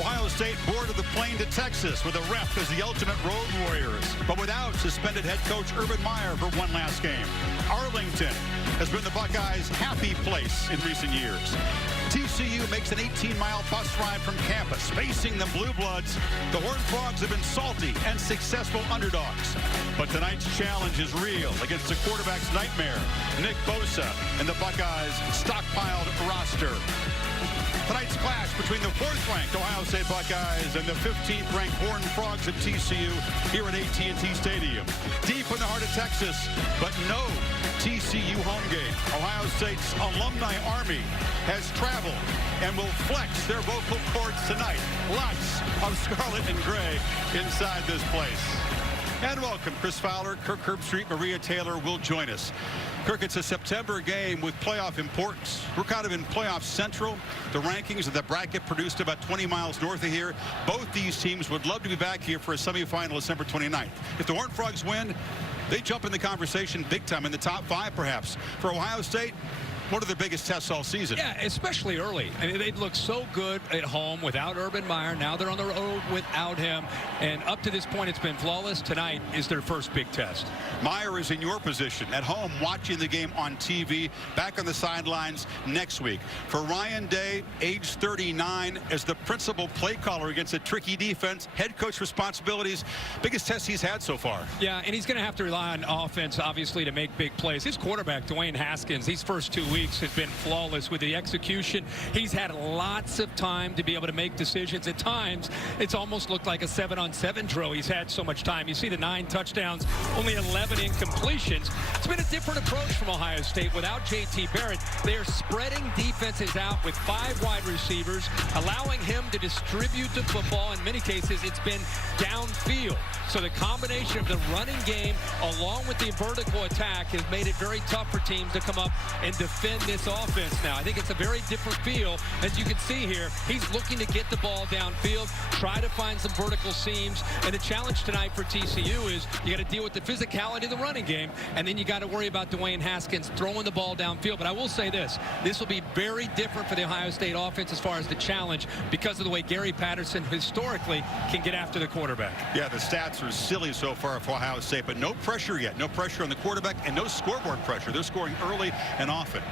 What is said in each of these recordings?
Ohio State boarded the plane to Texas with a rep as the ultimate road warriors, but without suspended head coach Urban Meyer for one last game. Arlington has been the Buckeyes' happy place in recent years. TCU makes an 18-mile bus ride from campus. Facing the Blue Bloods, the Horned Frogs have been salty and successful underdogs. But tonight's challenge is real against the quarterback's nightmare, Nick Bosa, and the Buckeyes' stockpiled roster. Tonight's clash between the 4th-ranked Ohio State Buckeyes and the 15th-ranked Horned Frogs of TCU here at AT&T Stadium. Deep in the heart of Texas, but no TCU home game. Ohio State's alumni army has traveled and will flex their vocal cords tonight. Lots of Scarlet and Gray inside this place. And welcome, Chris Fowler, Kirk Herbstreit, Maria Taylor will join us. Kirk, it's a September game with playoff importance. We're kind of in playoff central. The rankings of the bracket produced about 20 miles north of here. Both these teams would love to be back here for a semifinal December 29th. If the Horned Frogs win, they jump in the conversation big time, in the top 5 perhaps. For Ohio State, one of their biggest tests all season. Yeah, especially early. I mean, they'd look so good at home without Urban Meyer. Now they're on the road without him. And up to this point, it's been flawless. Tonight is their first big test. Meyer is in your position at home watching the game on TV, back on the sidelines next week. For Ryan Day, age 39, as the principal play caller against a tricky defense, head coach responsibilities, biggest test he's had so far. Yeah, and he's going to have to rely on offense, obviously, to make big plays. His quarterback, Dwayne Haskins, these first 2 weeks has been flawless with the execution. He's had lots of time to be able to make decisions. At times, it's almost looked like a 7-on-7 drill. He's had so much time. You see the 9 touchdowns, only 11 incompletions. It's been a different approach from Ohio State. Without J.T. Barrett, they're spreading defenses out with 5 wide receivers, allowing him to distribute the football. In many cases, it's been downfield. So the combination of the running game along with the vertical attack has made it very tough for teams to come up and defend this offense now. I think it's a very different feel. As you can see here, he's looking to get the ball downfield, try to find some vertical seams. And the challenge tonight for TCU is you got to deal with the physicality of the running game, and then you got to worry about Dwayne Haskins throwing the ball downfield. But I will say this will be very different for the Ohio State offense as far as the challenge because of the way Gary Patterson historically can get after the quarterback. Yeah, the stats are silly so far for Ohio State, but no pressure yet. No pressure on the quarterback and no scoreboard pressure. They're scoring early and often.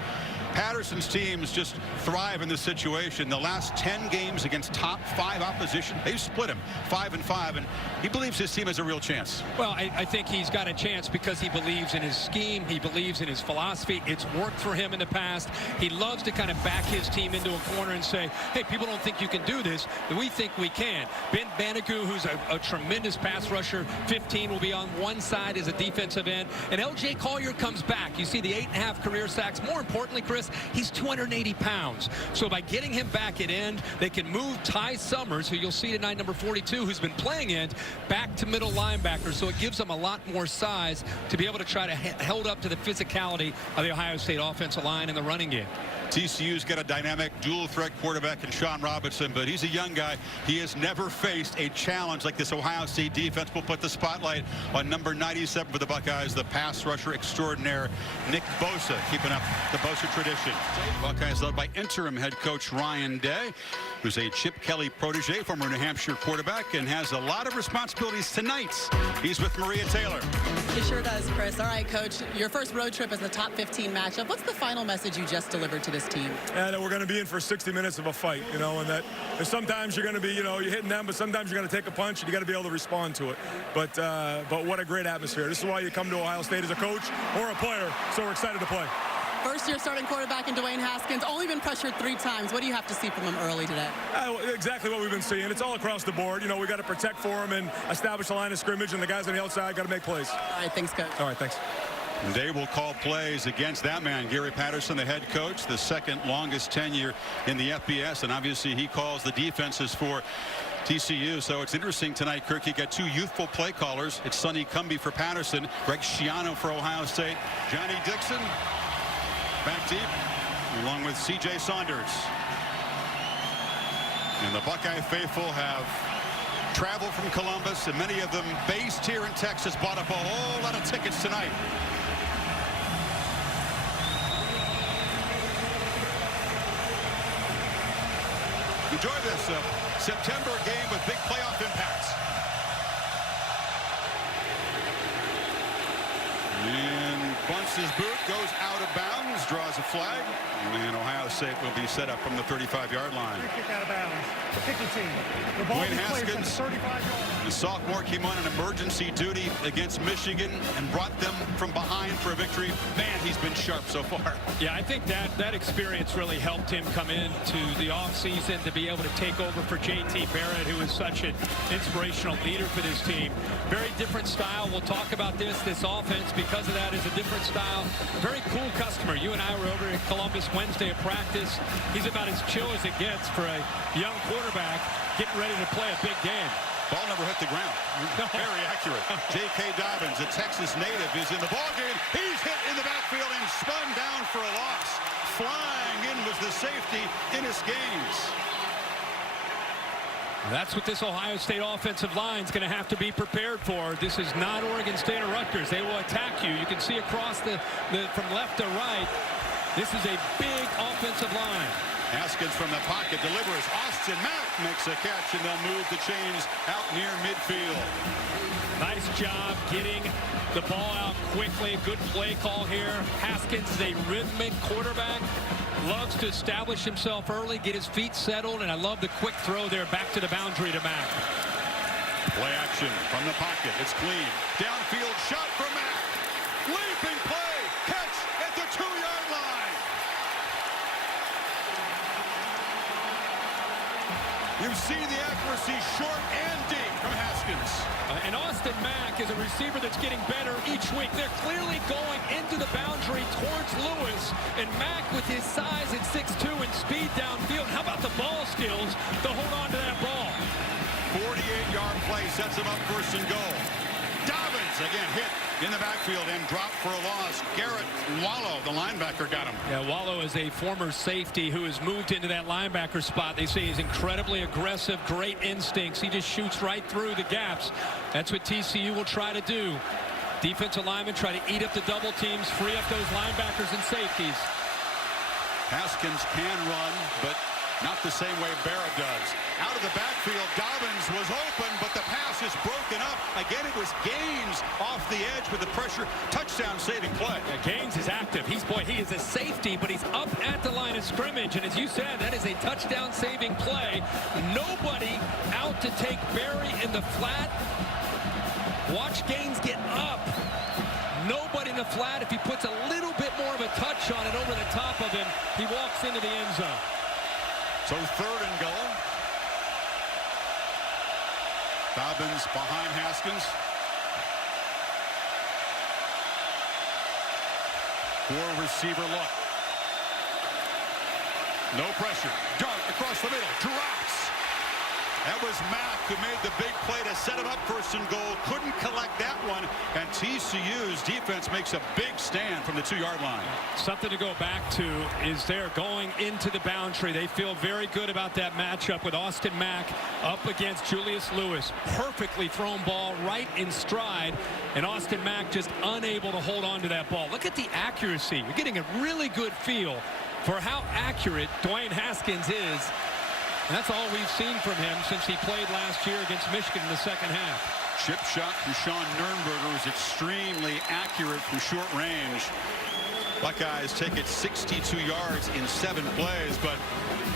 Patterson's teams just thrive in this situation. The last 10 games against top 5 opposition, they've split him 5-5, and he believes his team has a real chance. Well, I think he's got a chance because he believes in his scheme. He believes in his philosophy. It's worked for him in the past. He loves to kind of back his team into a corner and say, hey, people don't think you can do this, but we think we can. Ben Banigou, who's a tremendous pass rusher, 15, will be on one side as a defensive end. And L.J. Collier comes back. You see the 8.5 career sacks. More importantly, Chris, he's 280 pounds. So by getting him back at end, they can move Ty Summers, who you'll see tonight, number 42, who's been playing end, back to middle linebacker. So it gives them a lot more size to be able to try to hold up to the physicality of the Ohio State offensive line in the running game. TCU's got a dynamic dual-threat quarterback in Shawn Robinson, but he's a young guy. He has never faced a challenge like this Ohio State defense. Will put the spotlight on number 97 for the Buckeyes, the pass rusher extraordinaire, Nick Bosa, keeping up the Bosa tradition. Buckeyes led by interim head coach Ryan Day, who's a Chip Kelly protege, former New Hampshire quarterback, and has a lot of responsibilities tonight. He's with Maria Taylor. He sure does, Chris. All right, Coach, your first road trip is the top 15 matchup. What's the final message you just delivered to this team? And we're going to be in for 60 minutes of a fight, and that sometimes you're going to be, you're hitting them, but sometimes you're going to take a punch, and you got to be able to respond to it. But what a great atmosphere. This is why you come to Ohio State as a coach or a player, so we're excited to play. First-year starting quarterback in Dwayne Haskins, only been pressured 3 times. What do you have to see from him early today? Exactly what we've been seeing. It's all across the board. We got to protect for him and establish a line of scrimmage, and the guys on the outside got to make plays. All right, thanks, Coach. All right, thanks. They will call plays against that man, Gary Patterson, the head coach, the second longest tenure in the FBS, and obviously he calls the defenses for TCU. So it's interesting tonight, Kirk. You got 2 youthful play callers. It's Sonny Cumbie for Patterson, Greg Schiano for Ohio State, Johnny Dixon back deep, along with C.J. Saunders. And the Buckeye faithful have traveled from Columbus, and many of them based here in Texas, bought up a whole lot of tickets tonight. Enjoy this September game with big playoff impacts. And bunts his boot, goes out of bounds, draws a flag, and Ohio State will be set up from the 35-yard line. Kick out of bounds. Kick the team. The ball Dwayne is placed at the Haskins, 35-yard line. the sophomore, came on an emergency duty against Michigan and brought them from behind for a victory. Man, he's been sharp so far. Yeah, I think that experience really helped him come into the offseason to be able to take over for J.T. Barrett, who is such an inspirational leader for this team. Very different style. We'll talk about this offense, because of that, is a different style. Very cool customer. You and I were over in Columbus Wednesday at practice. He's about as chill as it gets for a young quarterback getting ready to play a big game. Ball never hit the ground. Very accurate. J.K. Dobbins, a Texas native, is in the ballgame. He's hit in the backfield and spun down for a loss. Flying in was the safety, Ennis Gaines. That's what this Ohio State offensive line is going to have to be prepared for. This is not Oregon State or Rutgers. They will attack you. You can see across from left to right. This is a big offensive line. Haskins from the pocket delivers. Austin Mack makes a catch, and they'll move the chains out near midfield. Nice job getting the ball out quickly. Good play call here. Haskins is a rhythmic quarterback. Loves to establish himself early, get his feet settled, and I love the quick throw there back to the boundary to Mack. Play action from the pocket. It's clean. Downfield shot for Mack. Leaping play. Catch at the 2-yard line. You see the accuracy short and deep from Haskins. And Austin Mack is a receiver that's getting better each week. They're clearly going into the boundary towards Lewis. And Mack, with his size at 6'2" and speed downfield, how about the ball skills to hold on to that ball? 48-yard play sets him up first and goal. Dobbins again hit in the backfield and dropped for a loss. Garrett Wallow, the linebacker, got him. Yeah, Wallow is a former safety who has moved into that linebacker spot. They say he's incredibly aggressive, great instincts. He just shoots right through the gaps. That's what TCU will try to do. Defensive linemen try to eat up the double teams, free up those linebackers and safeties. Haskins can run, but not the same way Barrett does. Out of the backfield, Dobbins was open, but the pass is broken up. Again, it was Gaines off the edge with the pressure. Touchdown saving play. Yeah, Gaines is active. He is a safety, but he's up at the line of scrimmage. And as you said, that is a touchdown saving play. Nobody out to take Barry in the flat. Watch Gaines get up. Nobody in the flat. If he puts a little bit more of a touch on it over the top of him, he walks into the end zone. So third and goal. Dobbins behind Haskins. Four receiver look. No pressure. Dart across the middle. Drops. That was Mack who made the big play to set him up first and goal. Couldn't collect that one. And TCU's defense makes a big stand from the 2-yard line. Something to go back to is they're going into the boundary. They feel very good about that matchup with Austin Mack up against Julius Lewis. Perfectly thrown ball right in stride. And Austin Mack just unable to hold on to that ball. Look at the accuracy. You're getting a really good feel for how accurate Dwayne Haskins is. And that's all we've seen from him since he played last year against Michigan in the second half. Chip shot from Shawn Nurnberger was extremely accurate from short range. Buckeyes take it 62 yards in 7 plays, but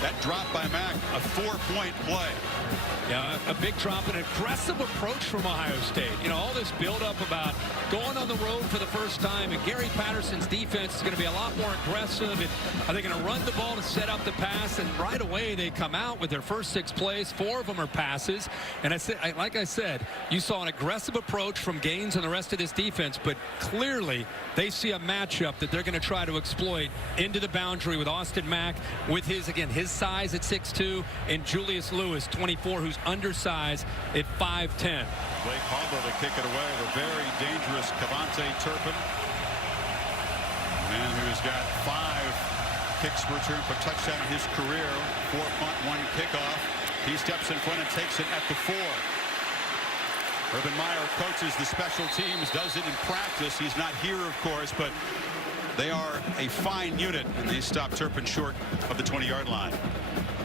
that drop by Mack, a 4-point play. Yeah, a big drop, an aggressive approach from Ohio State. You know, all this build-up about going on the road for the first time, and Gary Patterson's defense is going to be a lot more aggressive. And are they going to run the ball to set up the pass? And right away, they come out with their first 6 plays. 4 of them are passes. And like I said, you saw an aggressive approach from Gaines and the rest of this defense, but clearly they see a matchup that they're going to try to exploit into the boundary with Austin Mack, with his size at 6'2", and Julius Lewis, 24, who's undersized at 5'10". Blake Hobble to kick it away. The very dangerous Cavante Turpin. A man who's got 5 kicks returned for touchdown in his career. 4 punt, 1 kickoff. He steps in front and takes it at the 4. Urban Meyer coaches the special teams, does it in practice. He's not here, of course, but they are a fine unit, and they stop Turpin short of the 20-yard line.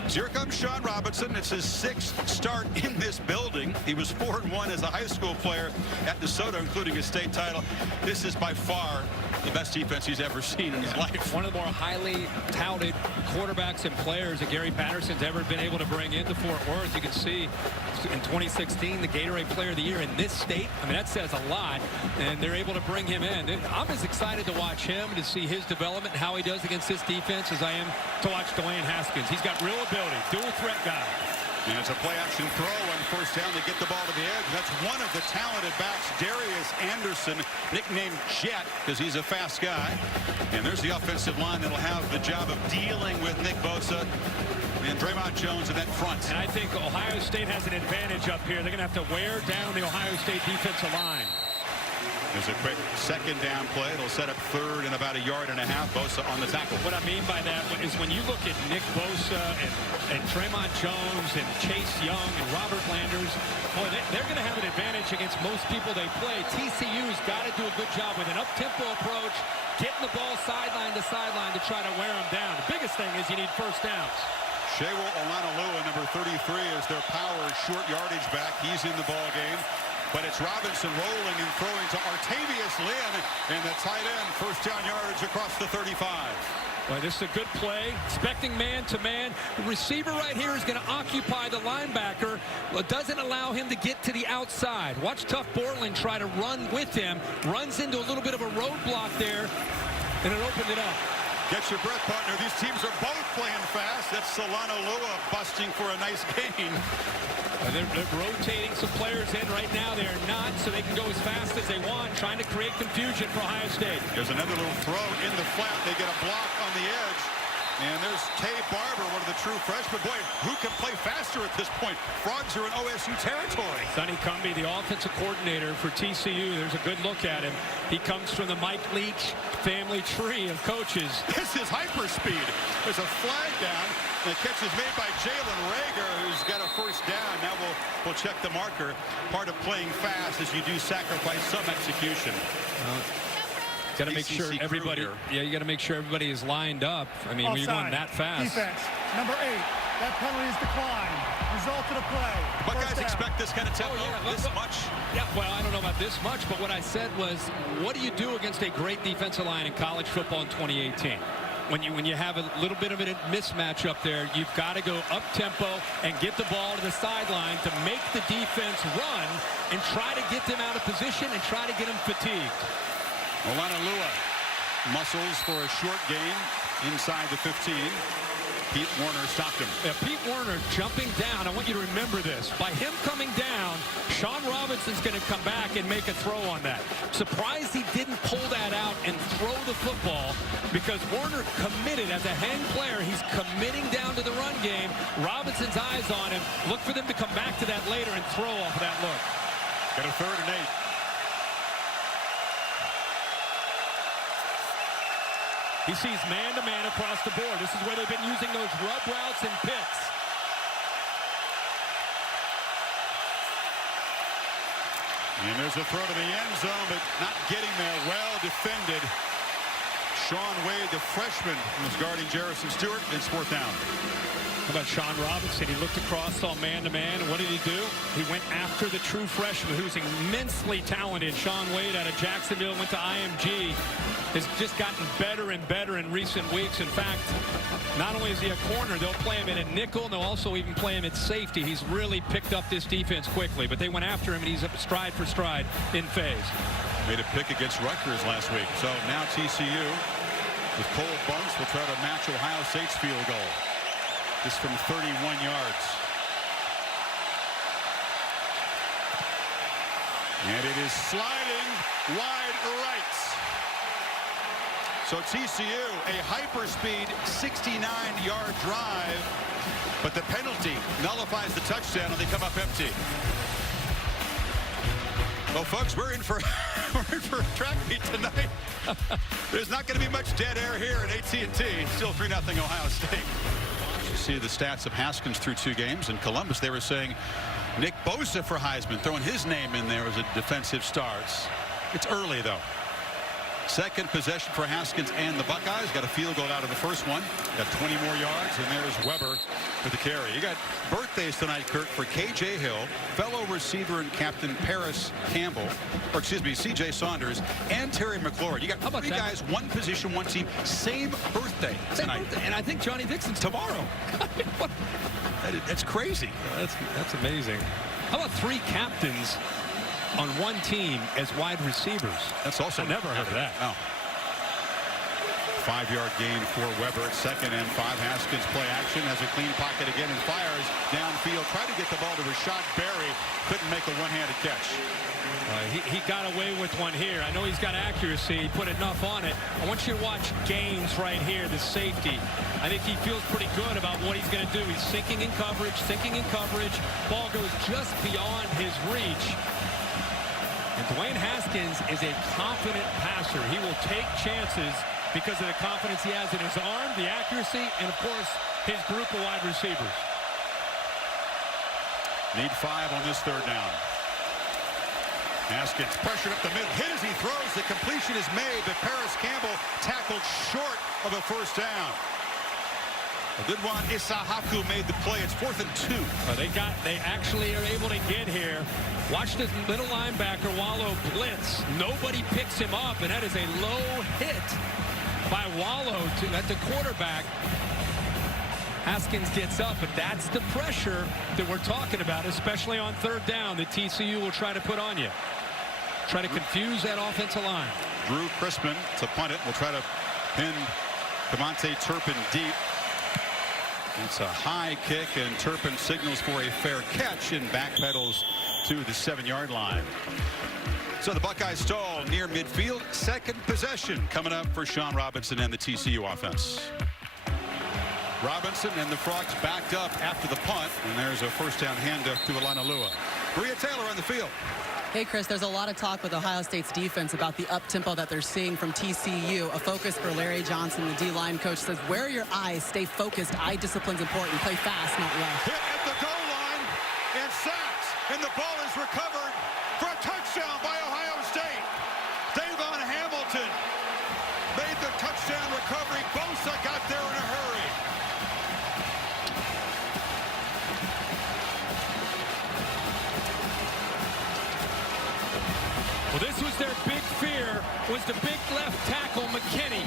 So here comes Shawn Robinson. It's his 6th start in this building. He was 4-1 as a high school player at DeSoto, including his state title. This is by far the best defense he's ever seen in his life. One of the more highly touted quarterbacks and players that Gary Patterson's ever been able to bring into Fort Worth. You can see in 2016, the Gatorade Player of the Year in this state. I mean, that says a lot, and they're able to bring him in. I'm as excited to watch him, to see his development and how he does against this defense, as I am to watch Dwayne Haskins. He's got real ability, dual threat guy. And it's a play-action throw on first down to get the ball to the edge. That's one of the talented backs, Darius Anderson, nicknamed Jet, because he's a fast guy. And there's the offensive line that'll have the job of dealing with Nick Bosa and Draymond Jones in that front. And I think Ohio State has an advantage up here. They're going to have to wear down the Ohio State defensive line. There's a quick second down play. It'll set up third and about 1.5 yards. Bosa on the tackle. What I mean by that is when you look at Nick Bosa and Draymond Jones and Chase Young and Robert Landers, boy, they're going to have an advantage against most people they play. TCU's got to do a good job with an up-tempo approach, getting the ball sideline to sideline to try to wear them down. The biggest thing is you need first downs. Shewell Olanolua, number 33, is their power short yardage back. He's in the ball game. But it's Robinson rolling and throwing to Artavius Lynn, and the tight end, first down yardage across the 35. Well, this is a good play. Expecting man-to-man. The receiver right here is going to occupy the linebacker. It doesn't allow him to get to the outside. Watch Tough Borland try to run with him. Runs into a little bit of a roadblock there, and it opened it up. Get your breath, partner. These teams are both playing fast. That's Olanolua busting for a nice gain. They're rotating some players in right now. They are not, so they can go as fast as they want, trying to create confusion for Ohio State. There's another little throw in the flat. They get a block on the edge. And there's Tay Barber, one of the true freshmen. Boy, who can play faster at this point? Frogs are in OSU territory. Sonny Cumbie, the offensive coordinator for TCU. There's a good look at him. He comes from the Mike Leach family tree of coaches. This is hyperspeed. There's a flag down. The catch is made by Jalen Rager, who's got a first down. Now we'll check the marker. Part of playing fast is you do sacrifice some execution. Got to make sure everybody. Yeah, you got to make sure everybody is lined up. I mean, when you're going that fast. Defense, number 8. That penalty is declined. Result of the play. Buckeyes expect this kind of tempo this much? Yeah, well, I don't know about this much, but what I said was, what do you do against a great defensive line in college football in 2018? When you have a little bit of a mismatch up there, you've got to go up-tempo and get the ball to the sideline to make the defense run and try to get them out of position and try to get them fatigued. Olanolua muscles for a short gain inside the 15. Pete Werner stopped him. Yeah, Pete Werner jumping down. I want you to remember this. By him coming down, Shawn Robinson's going to come back and make a throw on that. Surprised he didn't pull that out and throw the football, because Werner committed as a hang player. He's committing down to the run game. Robinson's eyes on him. Look for them to come back to that later and throw off of that look. Got a 3rd and 8. He sees man-to-man across the board. This is where they've been using those rub routes and picks. And there's a throw to the end zone, but not getting there. Well defended. Shawn Wade, the freshman, was guarding Jarrison Stewart. It's 4th down. How about Shawn Robinson? He looked across, saw man-to-man, and what did he do? He went after the true freshman, who's immensely talented. Shawn Wade out of Jacksonville, went to IMG. Has just gotten better and better in recent weeks. In fact, not only is he a corner, they'll play him in a nickel, and they'll also even play him at safety. He's really picked up this defense quickly, but they went after him, and he's up stride for stride in phase. Made a pick against Rutgers last week. So now TCU, with Cole Bunce, will try to match Ohio State's field goal. This from 31 yards. And it is sliding wide right. So TCU, a hyperspeed 69-yard drive, but the penalty nullifies the touchdown, and they come up empty. Well, folks, we're in for a track meet tonight. There's not going to be much dead air here at AT&T. Still 3-0 Ohio State. You see the stats of Haskins through 2 games. In Columbus, they were saying Nick Bosa for Heisman, throwing his name in there as a defensive start. It's early, though. Second possession for Haskins and the Buckeyes. Got a field goal out of the first one. Got 20 more yards, and there's Weber for the carry. You got birthdays tonight, Kirk, for K.J. Hill, fellow receiver and captain Paris Campbell, or excuse me, C.J. Saunders, and Terry McLaurin. You got three guys, one position, one team, same birthday tonight. And I think Johnny Dixon's tomorrow. That's crazy. That's amazing. How about three captains on one team as wide receivers? That's also I never heard of that. No. 5-yard gain for Weber at 2nd and 5. Haskins play action, has a clean pocket again and fires downfield. Tried to get the ball to Rashad Berry. Couldn't make a one-handed catch. He got away with one here. I know he's got accuracy. He put enough on it. I want you to watch Gaines right here, the safety. I think he feels pretty good about what he's going to do. He's sinking in coverage, Ball goes just beyond his reach. And Dwayne Haskins is a confident passer. He will take chances because of the confidence he has in his arm, the accuracy, and, of course, his group of wide receivers. Need 5 on this 3rd down. Haskins pressured up the middle. Hit as he throws. The completion is made, but Paris Campbell tackled short of a 1st down. Goodwan Isahaku made the play. It's 4th and 2. They actually are able to get here. Watch this middle linebacker Wallow blitz. Nobody picks him up, and that is a low hit by Wallow at the quarterback. Haskins gets up, but that's the pressure that we're talking about, especially on 3rd down that TCU will try to put on you. Try to confuse that offensive line. Drew Crispin to punt it. We'll try to pin Devontae Turpin deep. It's a high kick, and Turpin signals for a fair catch and backpedals to the 7-yard line. So the Buckeyes stall near midfield. 2nd possession coming up for Shawn Robinson and the TCU offense. Robinson and the Frogs backed up after the punt, and there's a 1st down handoff to Alanalua. Bria Taylor on the field. Hey, Chris, there's a lot of talk with Ohio State's defense about the up-tempo that they're seeing from TCU. A focus for Larry Johnson, the D-line coach, says, where are your eyes? Stay focused. Eye discipline's important. Play fast, not rough. Hit at the goal line and sacked, and the ball is recovered for a touchdown by Ohio State. Davon Hamilton made the touchdown recovery. Bosa got there in a hurry. Well, this was their big fear, was the big left tackle, McKinney.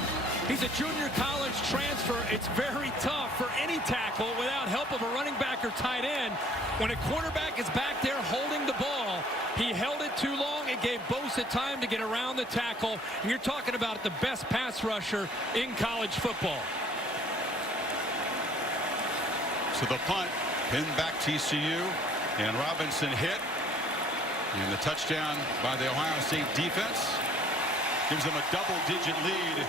He's a junior college transfer. It's very tough for any tackle without help of a running back or tight end. When a quarterback is back there holding the ball, he held it too long. It gave Bosa time to get around the tackle. And you're talking about the best pass rusher in college football. So the punt, pinned back TCU, and Robinson hit. And the touchdown by the Ohio State defense gives them a double-digit lead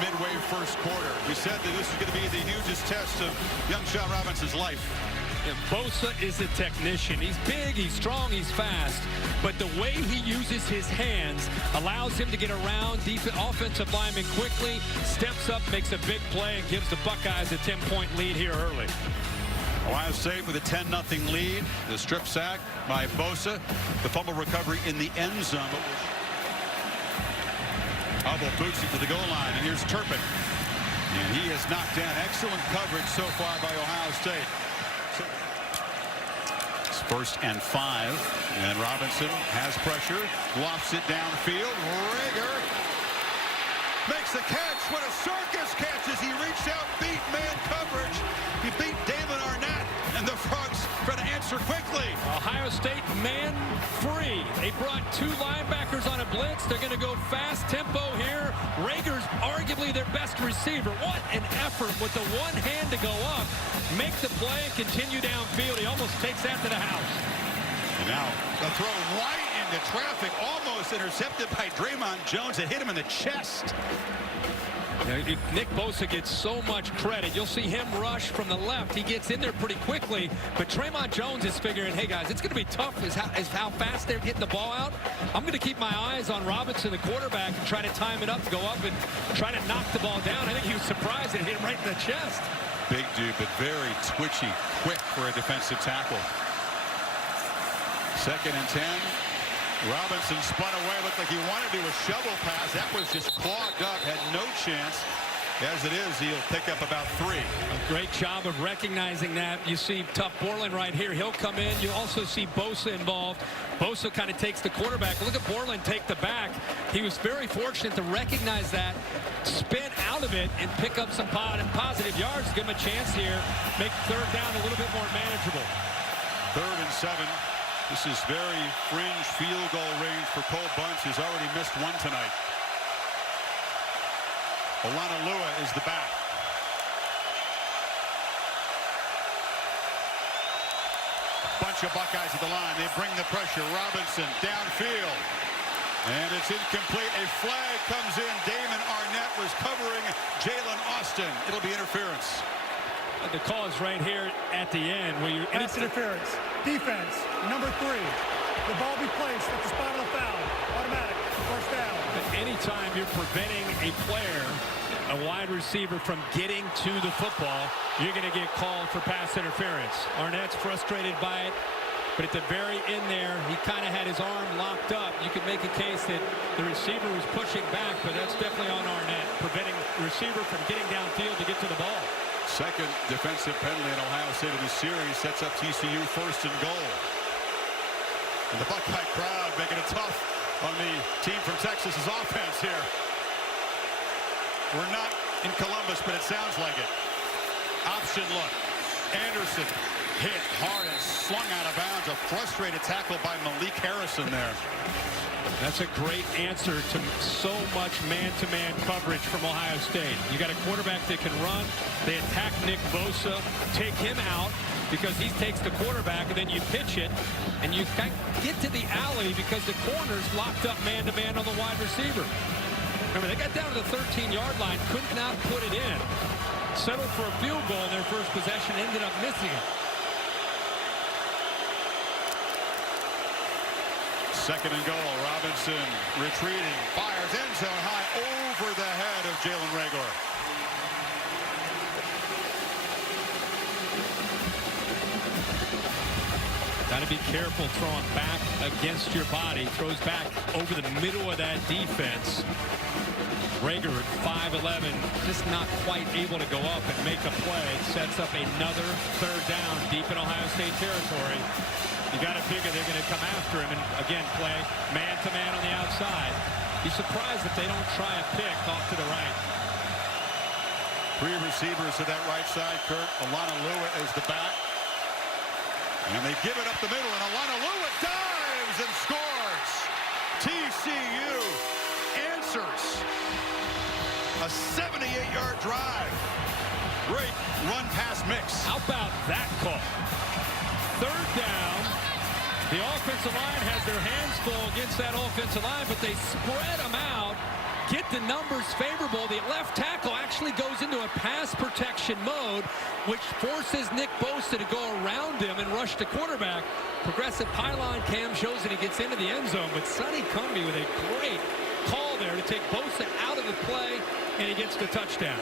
midway 1st quarter. We said that this is going to be the hugest test of young Shawn Robinson's life. And Bosa is a technician. He's big, he's strong, he's fast. But the way he uses his hands allows him to get around offensive linemen quickly, steps up, makes a big play, and gives the Buckeyes a 10-point lead here early. Ohio State with a 10-0 lead. The strip sack by Bosa. The fumble recovery in the end zone. Hubble boots it to the goal line, and here's Turpin. And he has knocked down excellent coverage so far by Ohio State. It's 1st and 5. And Robinson has pressure. Lofts it downfield. Rager makes the catch. What a circus catch as he reached out, beat man coverage. He beat Damon Arnett, and the Frogs trying to answer quickly. Ohio State man free. They brought 2 linebackers on a blitz. They're going to go fast tempo here. Rager's arguably their best receiver. What an effort with the one hand to go up, make the play, and continue downfield. He almost takes that to the house. And now the throw right into traffic, almost intercepted by Draymond Jones. It hit him in the chest. Nick Bosa gets so much credit. You'll see him rush from the left. He gets in there pretty quickly, but Draymond Jones is figuring, hey guys, it's going to be tough as how fast they're getting the ball out. I'm going to keep my eyes on Robinson, the quarterback, and try to time it up, go up and try to knock the ball down. I think he was surprised it hit him right in the chest. Big dude, but very twitchy, quick for a defensive tackle. 2nd and 10. Robinson spun away, looked like he wanted to do a shovel pass. That was just clogged up, had no chance. As it is, he'll pick up about 3. A great job of recognizing that. You see Tough Borland right here. He'll come in. You also see Bosa involved. Bosa kind of takes the quarterback. Look at Borland take the back. He was very fortunate to recognize that, spin out of it, and pick up some positive yards. Give him a chance here. Make third down a little bit more manageable. 3rd and 7. This is very fringe field goal range for Cole Bunch, who's already missed one tonight. Olanalua is the back. Bunch of Buckeyes at the line. They bring the pressure. Robinson downfield. And it's incomplete. A flag comes in. Damon Arnett was covering Jalen Austin. It'll be interference. The call is right here at the end where you're Pass interference. Defense, number 3. The ball be placed at the spot of the foul. Automatic. First down. Anytime you're preventing a player, a wide receiver, from getting to the football, you're going to get called for pass interference. Arnett's frustrated by it, but at the very end there, he kind of had his arm locked up. You could make a case that the receiver was pushing back, but that's definitely on Arnett, preventing the receiver from getting downfield to get to the ball. Second defensive penalty in Ohio State in the series sets up TCU 1st and goal. And the Buckeye crowd making it tough on the team from Texas's offense here. We're not in Columbus, but it sounds like it. Option look. Anderson hit hard and slung out of bounds. A frustrated tackle by Malik Harrison there. That's a great answer to so much man-to-man coverage from Ohio State. You got a quarterback that can run. They attack Nick Bosa, take him out because he takes the quarterback, and then you pitch it, and you can't get to the alley because the corner's locked up man-to-man on the wide receiver. Remember, they got down to the 13-yard line, could not put it in. Settled for a field goal in their first possession, ended up missing it. 2nd and goal. Robinson retreating, fires end zone high over the head of Jalen Reagor. Got to be careful throwing back against your body. Throws back over the middle of that defense. Reagor at 5'11", just not quite able to go up and make a play. It sets up another 3rd down deep in Ohio State territory. You got to figure they're going to come after him and, again, play man-to-man on the outside. Be surprised if they don't try a pick off to the right. 3 receivers to that right side. Kurt Olanalua is the back. And they give it up the middle, and Olanalua dives and scores. TCU answers. A 78-yard drive. Great run-pass mix. How about that call? 3rd down. The offensive line has their hands full against that offensive line, but they spread them out, get the numbers favorable. The left tackle actually goes into a pass protection mode, which forces Nick Bosa to go around him and rush the quarterback. Progressive pylon cam shows that he gets into the end zone, but Sonny Cumbie with a great call there to take Bosa out of the play, and he gets the touchdown.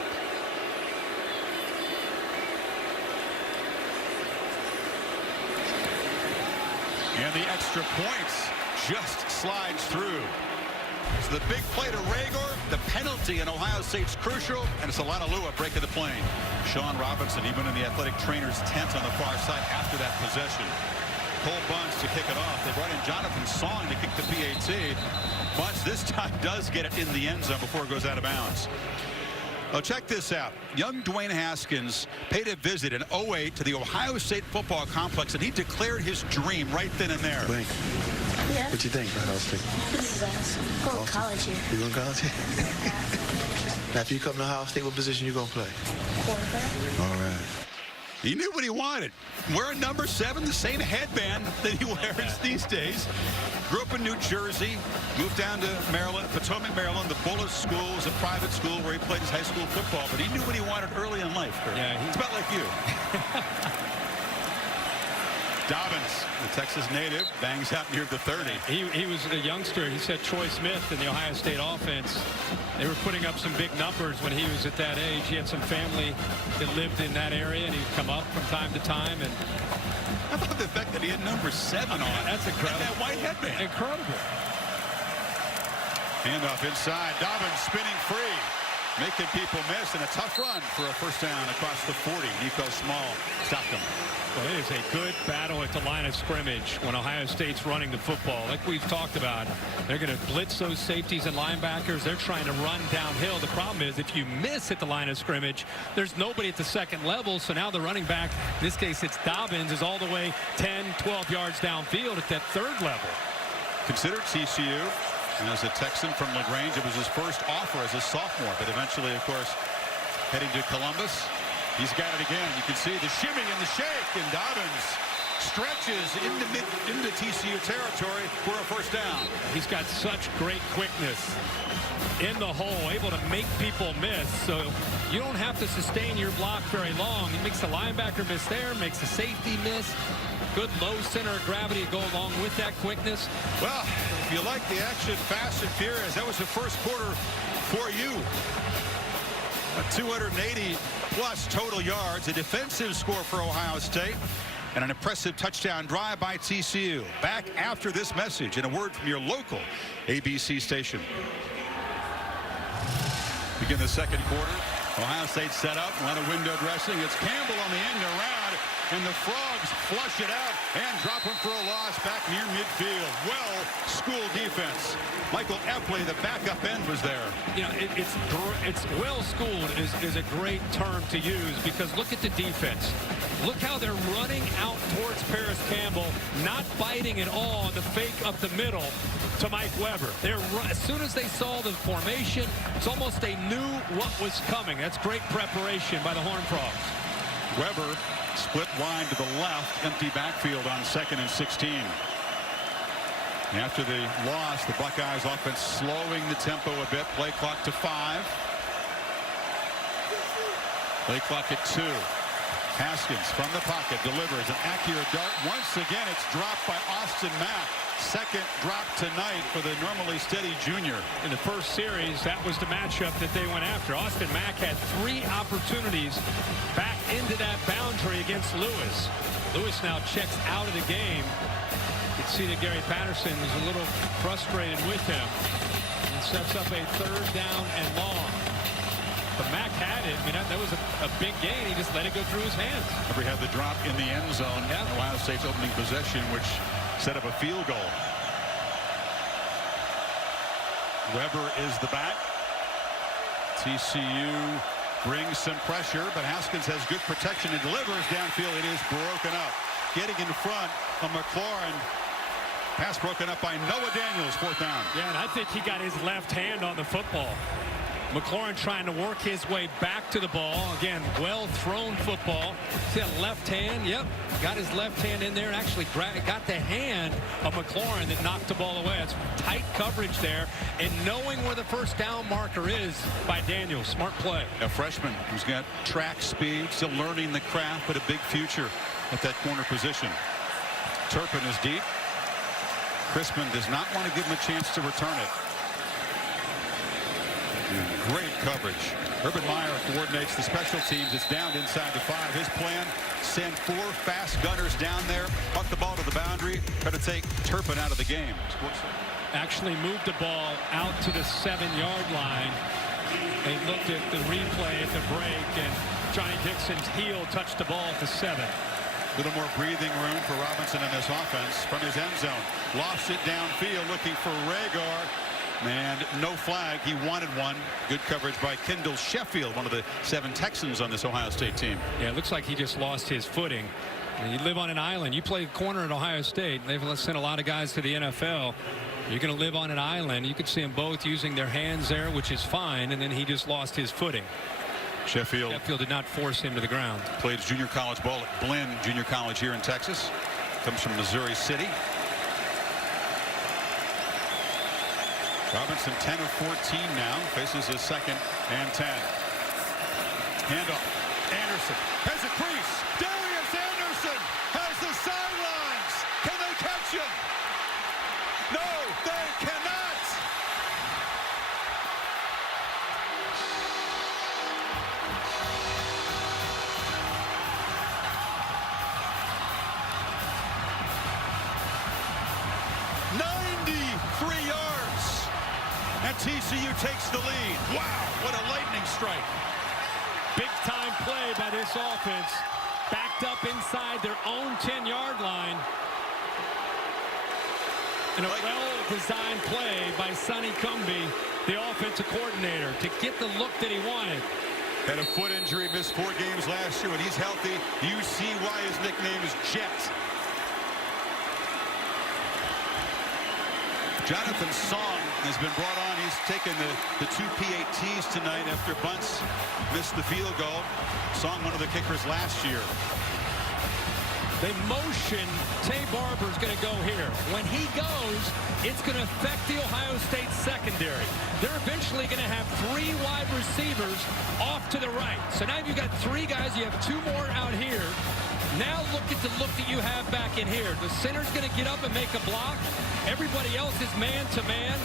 And the extra points just slides through. So the big play to Reagor, the penalty in Ohio State's crucial, and it's Olanalua breaking the plane. Shawn Robinson, even in the athletic trainer's tent on the far side after that possession. Cole Bunch to kick it off. They brought in Jonathan Song to kick the PAT. Bunch this time does get it in the end zone before it goes out of bounds. Oh, check this out. Young Dwayne Haskins paid a visit in 2008 to the Ohio State football complex, and he declared his dream right then and there. Dwayne, yeah. What you think about Ohio State? This is awesome. Going to college here. You going to college here? Now, if you come to Ohio State, what position you going to play? Quarterback. All right. He knew what he wanted. Wearing number 7, the same headband that he wears these days. Grew up in New Jersey, moved down to Maryland, Potomac, Maryland. The Bullis School was a private school where he played his high school football, but he knew what he wanted early in life. Kurt. Yeah, it's about like you. Dobbins, the Texas native, bangs out near the 30. He was a youngster. He said Troy Smith in the Ohio State offense. They were putting up some big numbers when he was at that age. He had some family that lived in that area, and he'd come up from time to time. And I thought the fact that he had number 7 on. That's incredible. And that white headband. Incredible. Handoff inside. Dobbins spinning free. Making people miss, and a tough run for a first down across the 40. Nico Small stopped him. Well, it is a good battle at the line of scrimmage when Ohio State's running the football. Like we've talked about, they're going to blitz those safeties and linebackers. They're trying to run downhill. The problem is if you miss at the line of scrimmage, there's nobody at the second level. So now the running back, in this case it's Dobbins, is all the way 10, 12 yards downfield at that third level. Considered TCU. And as a Texan from LaGrange, it was his first offer as a sophomore, but eventually, of course, heading to Columbus. He's got it again. You can see the shimmy and the shake, and Dobbins stretches into TCU territory for a first down. He's got such great quickness in the hole, able to make people miss. So you don't have to sustain your block very long. He makes the linebacker miss there, makes the safety miss. Good low center of gravity to go along with that quickness. Well, if you like the action fast and furious, that was the first quarter for you. 280-plus total yards, a defensive score for Ohio State, and an impressive touchdown drive by TCU. Back after this message and a word from your local ABC station. Begin the second quarter. Ohio State set up, a lot of window dressing. It's Campbell on the end around, and the Frogs flush it out and drop him for a loss back near midfield. Well-schooled defense. Michael Epley, the backup end, was there. You know, it's well-schooled is a great term to use because look at the defense. Look how they're running out towards Paris Campbell, not biting at all on the fake up the middle to Mike Weber. As soon as they saw the formation, it's almost they knew what was coming. That's great preparation by the Horned Frogs. Weber split wide to the left, empty backfield on 2nd and 16. After the loss, the Buckeyes offense slowing the tempo a bit. Play clock to 5. Play clock at 2. Haskins from the pocket delivers an accurate dart. Once again, it's dropped by Austin Mack. Second drop tonight for the normally steady junior. In the first series, that was the matchup that they went after. Austin Mack had 3 opportunities back into that boundary against Lewis. Lewis now checks out of the game. You can see that Gary Patterson is a little frustrated with him and sets up a 3rd down and long. But Mack had it. I mean, that was a big gain. He just let it go through his hands. We had the drop in the end zone. Yeah. Ohio State's opening possession, which set up a field goal. Weber is the back. TCU brings some pressure, but Haskins has good protection and delivers downfield. It is broken up. Getting in front of McLaurin. Pass broken up by Noah Daniels, 4th down. Yeah, and I think he got his left hand on the football. McLaurin trying to work his way back to the ball. Again, well-thrown football. See that left hand? Yep. Got his left hand in there. Actually got the hand of McLaurin that knocked the ball away. That's tight coverage there. And knowing where the first down marker is by Daniels. Smart play. A freshman who's got track speed, still learning the craft, but a big future at that corner position. Turpin is deep. Crispin does not want to give him a chance to return it. Great coverage. Urban Meyer coordinates the special teams. It's down inside the 5. His plan, send 4 fast gunners down there, puck the ball to the boundary, try to take Turpin out of the game. Actually moved the ball out to the 7-yard line. They looked at the replay at the break, and Johnny Dixon's heel touched the ball at the 7. A little more breathing room for Robinson in this offense from his end zone. Lost it downfield looking for Ragar. And no flag. He wanted one. Good coverage by Kendall Sheffield, one of the 7 Texans on this Ohio State team. Yeah, it looks like he just lost his footing. You live on an island. You play corner at Ohio State. They've sent a lot of guys to the NFL. You're going to live on an island. You could see them both using their hands there, which is fine. And then he just lost his footing. Sheffield did not force him to the ground. Played junior college ball at Blinn Junior College here in Texas. Comes from Missouri City. Robinson 10 of 14 now. Faces a 2nd and 10. Handoff. Anderson has a crease. Darius Anderson has the sidelines. Can they catch him? No, they cannot. TCU takes the lead. Wow, what a lightning strike. Big time play by this offense. Backed up inside their own 10-yard line. And a well-designed play by Sonny Cumbie, the offensive coordinator, to get the look that he wanted. Had a foot injury, missed 4 games last year. When he's healthy, you see why his nickname is Jet. Jonathan Song has been brought on. He's taken the 2 PATs tonight after Bunce missed the field goal. Song, one of the kickers last year. They motion Tay Barber's going to go here. When he goes, it's going to affect the Ohio State secondary. They're eventually going to have 3 wide receivers off to the right. So now you've got 3 guys. You have 2 more out here. Now look at the look that you have back in here. The center's going to get up and make a block. Everybody else is man-to-man.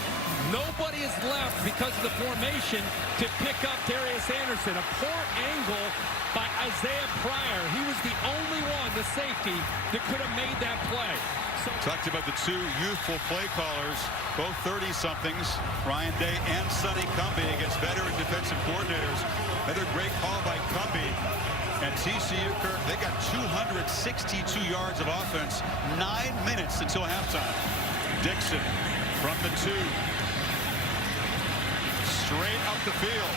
Nobody is left because of the formation to pick up Darius Anderson. A poor angle by Isaiah Pryor. He was the only one, the safety, that could have made that play. So talked about the 2 youthful play callers, both 30-somethings, Ryan Day and Sonny Cumbie, against veteran defensive coordinators. Another great call by Cumbie. And TCU, Kirk, they got 262 yards of offense, 9 minutes until halftime. Dixon from the 2. Straight up the field.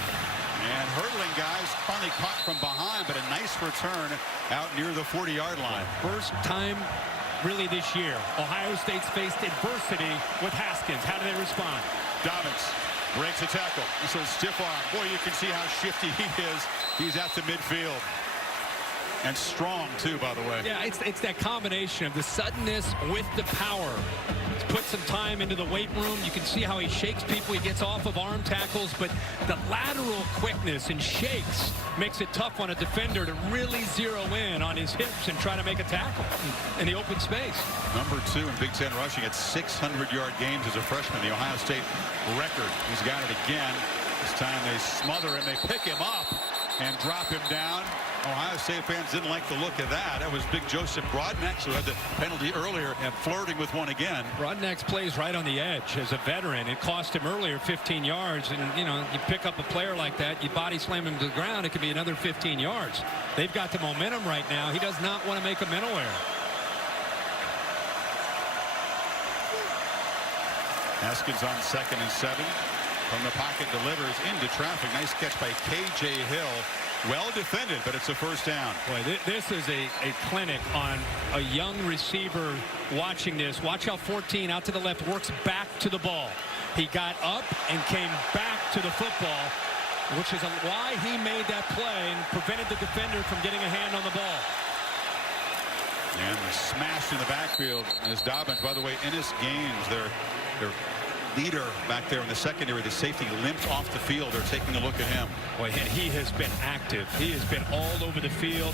And hurdling guys finally caught from behind, but a nice return out near the 40-yard line. First time really this year, Ohio State's faced adversity with Haskins. How do they respond? Dobbins breaks a tackle. This is stiff arm. Boy, you can see how shifty he is. He's at the midfield. And strong, too, by the way. Yeah, it's that combination of the suddenness with the power. He's put some time into the weight room. You can see how he shakes people. He gets off of arm tackles. But the lateral quickness and shakes makes it tough on a defender to really zero in on his hips and try to make a tackle in the open space. Number 2 in Big Ten rushing at 600-yard games as a freshman. The Ohio State record. He's got it again. This time they smother him. They pick him up and drop him down. Ohio State fans didn't like the look of that. That was big Joseph Broadnax, who had the penalty earlier, and flirting with one again. Broadnax plays right on the edge as a veteran. It cost him earlier 15 yards. And, you know, you pick up a player like that, you body slam him to the ground, it could be another 15 yards. They've got the momentum right now. He does not want to make a mental error. Haskins on 2nd and 7. From the pocket, delivers into traffic. Nice catch by K.J. Hill. Well defended, but it's a first down. Boy, this is a clinic on a young receiver watching this. Watch how 14 out to the left works back to the ball. He got up and came back to the football, which is why he made that play and prevented the defender from getting a hand on the ball. And the smash in the backfield is Dobbins. By the way, Ennis Gaines, their leader back there in the secondary, the safety, limped off the field. They're taking a look at him. Boy, and he has been active. He has been all over the field.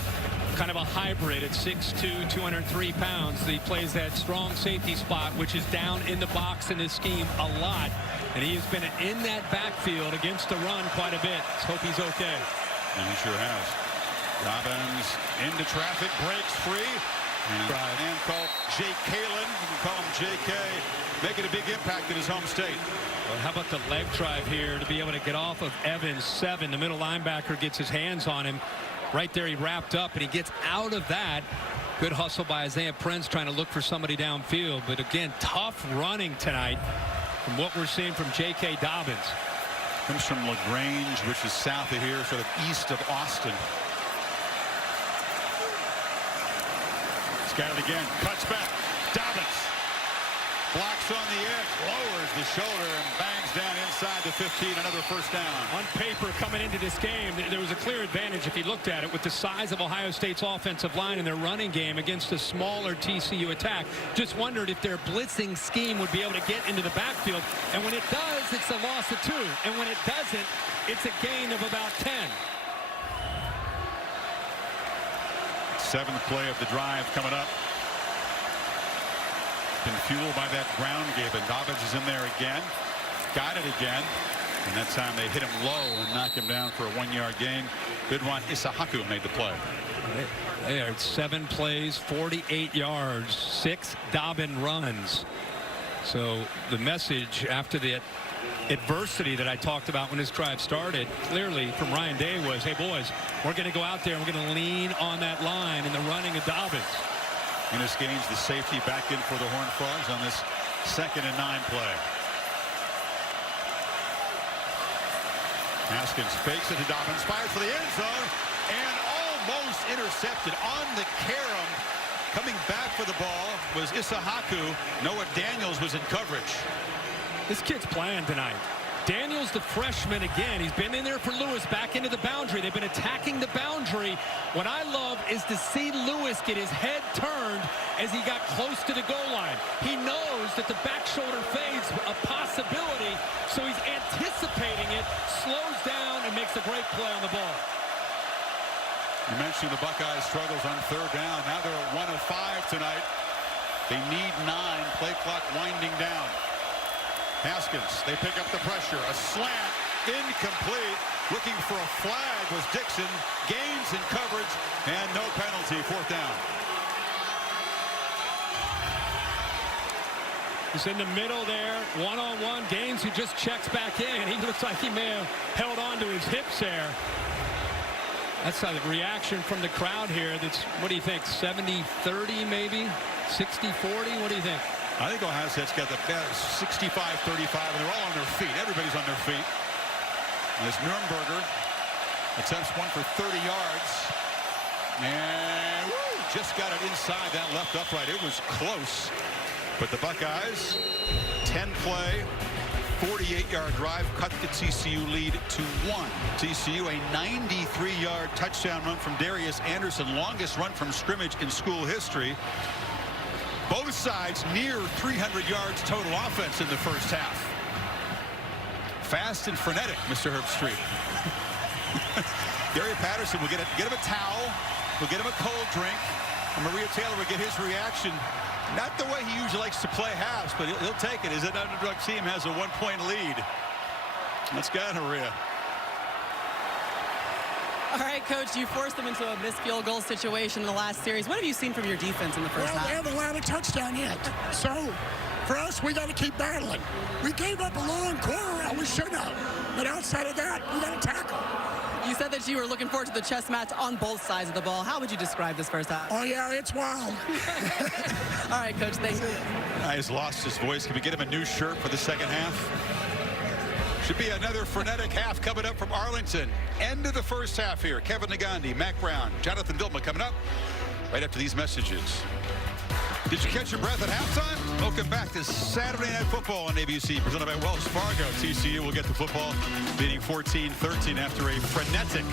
Kind of a hybrid at 6'2", 203 pounds. He plays that strong safety spot, which is down in the box in this scheme a lot. And he has been in that backfield against the run quite a bit. Let's hope he's okay. And he sure has. Dobbins into traffic, breaks free. And called Jake Kalen. You can call him J.K. Making a big impact in his home state. Well, how about the leg drive here to be able to get off of Evans 7. The middle linebacker gets his hands on him. Right there he wrapped up, and he gets out of that. Good hustle by Isaiah Prince trying to look for somebody downfield. But again, tough running tonight from what we're seeing from J.K. Dobbins. Comes from LaGrange, which is south of here, sort of east of Austin. Got it again, cuts back, Dobbins blocks on the edge, lowers the shoulder and bangs down inside the 15, another first down. On paper, coming into this game, there was a clear advantage if you looked at it with the size of Ohio State's offensive line and their running game against a smaller TCU attack. Just wondered if their blitzing scheme would be able to get into the backfield, and when it does, it's a loss of 2, and when it doesn't, it's a gain of about 10. 7th play of the drive coming up. Been fueled by that ground game, and Dobbins is in there again. Got it again. And that time they hit him low and knock him down for a 1-yard gain. Bidwan Isahaku made the play. They are 7 plays, 48 yards, 6 Dobbin runs. So the message after that adversity that I talked about when this drive started, clearly from Ryan Day, was, hey, boys, we're going to go out there and we're going to lean on that line in the running of Dobbins. Ennis Gaines, the safety, back in for the Horned Frogs on this 2nd and 9 play. Haskins fakes it to Dobbins, fires for the end zone, and almost intercepted on the carom. Coming back for the ball was Isahaku. Noah Daniels was in coverage. This kid's playing tonight. Daniels, the freshman, again, he's been in there for Lewis, back into the boundary. They've been attacking the boundary. What I love is to see Lewis get his head turned as he got close to the goal line. He knows that the back shoulder fade's a possibility, so he's anticipating it, slows down, and makes a great play on the ball. You mentioned the Buckeyes' struggles on 3rd down. Now they're at 1 of 5 tonight. They need 9. Play clock winding down. Haskins, they pick up the pressure. A slant, incomplete. Looking for a flag was Dixon. Gaines in coverage, and no penalty. 4th down. He's in the middle there, one-on-one. Gaines, who just checks back in. He looks like he may have held on to his hips there. That's a reaction from the crowd here. That's, what do you think, 70-30 maybe? 60-40? What do you think? I think Ohio State's got the best 65-35, and they're all on their feet. Everybody's on their feet. As Nürnberger attempts one for 30 yards. And just got it inside that left upright. It was close. But the Buckeyes, 10-play, 48-yard drive, cut the TCU lead to 1. TCU, a 93-yard touchdown run from Darius Anderson, longest run from scrimmage in school history. Both sides near 300 yards total offense in the first half. Fast and frenetic, Mr. Herbstreit. Gary Patterson will get him a towel. We'll get him a cold drink. And Maria Taylor will get his reaction. Not the way he usually likes to play halves, but he'll take it as an underdog team has a 1-point lead. Let's go, Maria. All right, Coach, you forced them into a missed field goal situation in the last series. What have you seen from your defense in the first half? Well, they haven't allowed a touchdown yet. So, for us, we got to keep battling. We gave up a long corner route. We shouldn't have. But outside of that, we got to tackle. You said that you were looking forward to the chess match on both sides of the ball. How would you describe this first half? Oh, yeah, it's wild. All right, Coach, thank you. He's lost his voice. Can we get him a new shirt for the second half? Should be another frenetic half coming up from Arlington. End of the first half here. Kevin Nagandi, Mac Brown, Jonathan Dilma coming up right after these messages. Did you catch your breath at halftime? Welcome back to Saturday Night Football on ABC, presented by Wells Fargo. TCU will get the football, leading 14-13 after a frenetic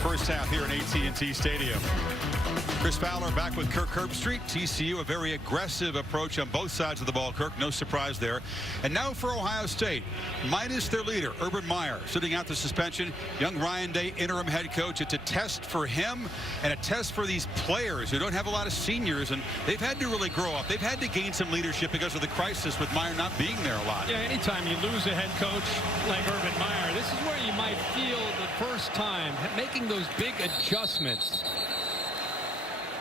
first half here in AT&T Stadium. Chris Fowler back with Kirk Herbstreit. TCU, a very aggressive approach on both sides of the ball, Kirk. No surprise there. And now for Ohio State, minus their leader, Urban Meyer, sitting out the suspension. Young Ryan Day, interim head coach. It's a test for him and a test for these players who don't have a lot of seniors, and they've had to really grow up. They've had to gain some leadership because of the crisis with Meyer not being there a lot. Yeah, anytime you lose a head coach like Urban Meyer, this is where you might feel the first time making those big adjustments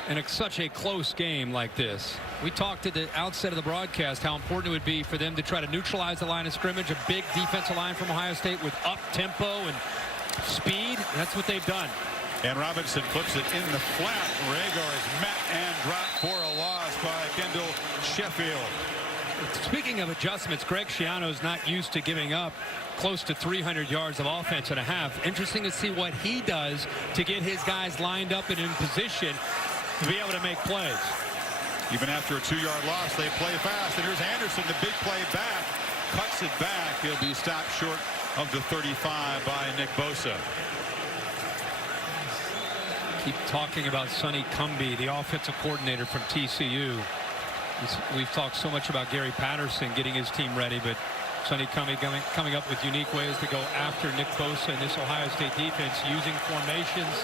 in such a close game like this. We talked at the outset of the broadcast how important it would be for them to try to neutralize the line of scrimmage, a big defensive line from Ohio State with up tempo and speed. That's what they've done. And Robinson flips it in the flat. Rager is met and dropped for a loss by Kendall Sheffield. Speaking of adjustments, Greg Schiano's not used to giving up close to 300 yards of offense and a half. Interesting to see what he does to get his guys lined up and in position to be able to make plays. Even after a 2-yard loss, they play fast. And here's Anderson, the big play back. Cuts it back. He'll be stopped short of the 35 by Nick Bosa. Keep talking about Sonny Cumbie, the offensive coordinator from TCU. We've talked so much about Gary Patterson getting his team ready, but Sonny Cumbie coming up with unique ways to go after Nick Bosa and this Ohio State defense, using formations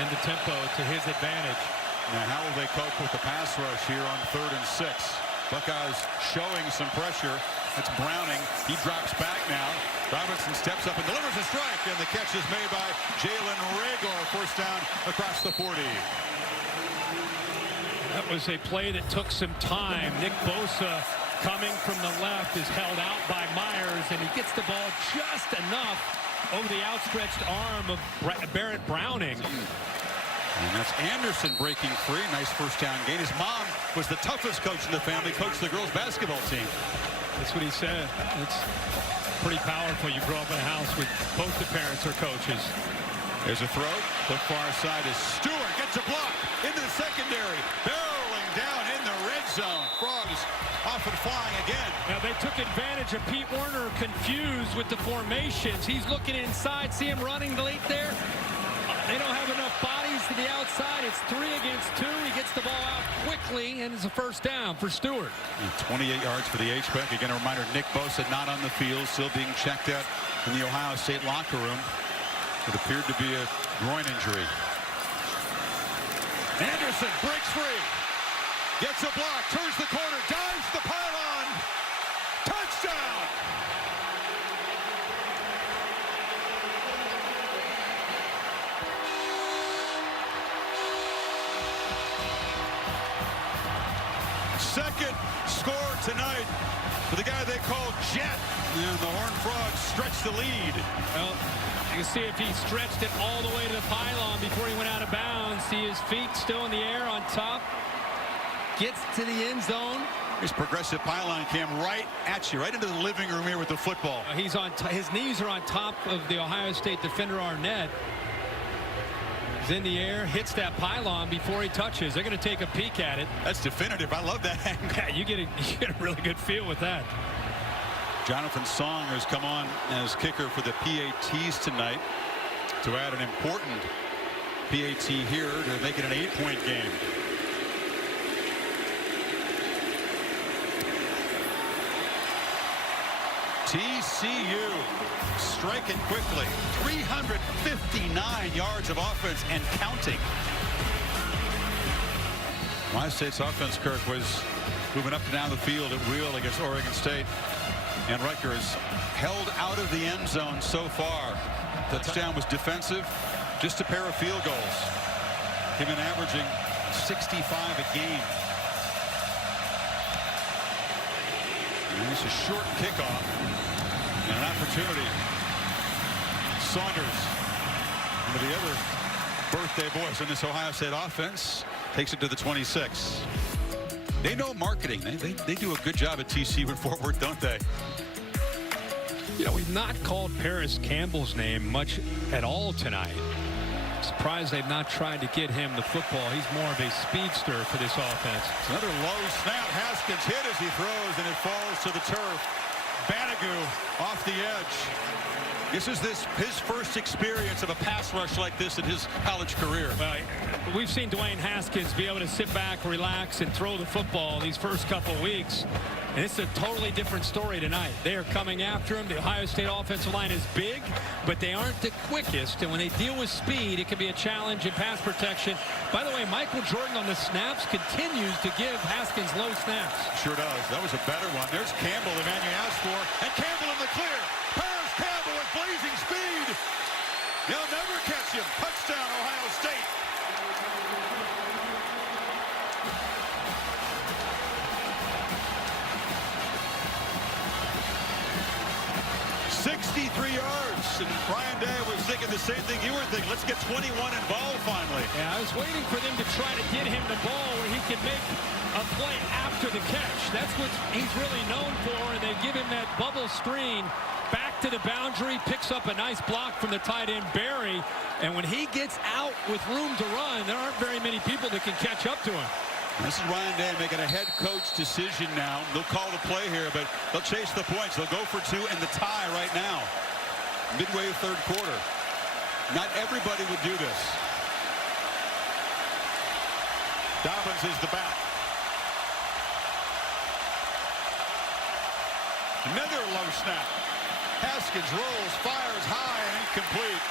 and the tempo to his advantage. Now, how will they cope with the pass rush here on 3rd and 6? Buckeyes showing some pressure. It's Browning. He drops back now. Robinson steps up and delivers a strike, and the catch is made by Jalen Rager. First down across the 40. That was a play that took some time. Nick Bosa Coming from the left is held out by Myers, and he gets the ball just enough over the outstretched arm of Barrett Browning. And that's Anderson breaking free. Nice first down gain. His mom was the toughest coach in the family, coached the girls basketball team. That's what he said. It's pretty powerful. You grow up in a house with both the parents are coaches. There's a throw. The far side is Stewart. Gets a block into the secondary. Barreling down in the red zone. Frogs off and flying again. Now they took advantage of Pete Werner confused with the formations. He's looking inside. See him running late there? They don't have enough bodies to the outside. It's 3 against 2. He gets the ball out quickly, and it's a first down for Stewart. And 28 yards for the H-back. Again, a reminder, Nick Bosa not on the field, still being checked out in the Ohio State locker room. It appeared to be a groin injury. Anderson breaks free. Gets a block, turns the corner, dives the pylon. Touchdown! Second score tonight for the guy they call Jet. And the Horned Frogs stretch the lead. Well, you can see if he stretched it all the way to the pylon before he went out of bounds. See his feet still in the air on top. Gets to the end zone. His progressive pylon cam right at you, right into the living room here with the football. He's on. His knees are on top of the Ohio State defender Arnett. He's in the air, hits that pylon before he touches. They're going to take a peek at it. That's definitive. I love that angle. Yeah, you get a really good feel with that. Jonathan Song has come on as kicker for the PATs tonight to add an important PAT here to make it an 8-point game. TCU striking quickly. 359 yards of offense and counting. Ohio State's offense, Kirk, was moving up and down the field at will against Oregon State. And Rutgers held out of the end zone so far. The touchdown was defensive. Just a pair of field goals. Him in averaging 65 a game. And it's a short kickoff. And an opportunity. Saunders, one of the other birthday boys in this Ohio State offense, takes it to the 26. They know marketing. They do a good job at TCU in Fort Worth, don't they? You know, we've not called Paris Campbell's name much at all tonight. Surprised they've not tried to get him the football. He's more of a speedster for this offense. It's another low snap. Haskins hit as he throws, and it falls to the turf. Banagoo off the edge. This is his first experience of a pass rush like this in his college career. Well, we've seen Dwayne Haskins be able to sit back, relax, and throw the football these first couple weeks. And it's a totally different story tonight. They are coming after him. The Ohio State offensive line is big, but they aren't the quickest. And when they deal with speed, it can be a challenge in pass protection. By the way, Michael Jordan on the snaps continues to give Haskins low snaps. Sure does. That was a better one. There's Campbell, the man you asked for. And Campbell in the clear. Paris Campbell with blazing speed. They'll never catch him. Touchdown, Ohio State. 63 yards, and Brian Day was thinking the same thing you were thinking. Let's get 21 involved finally. Yeah, I was waiting for them to try to get him the ball where he can make a play after the catch. That's what he's really known for, and they give him that bubble screen back to the boundary, picks up a nice block from the tight end Barry, and when he gets out with room to run, there aren't very many people that can catch up to him. This is Ryan Day making a head coach decision now. They'll call the play here, but they'll chase the points. They'll go for 2 and the tie right now. Midway third quarter. Not everybody would do this. Dobbins is the back. Another low snap. Haskins rolls, fires high and incomplete.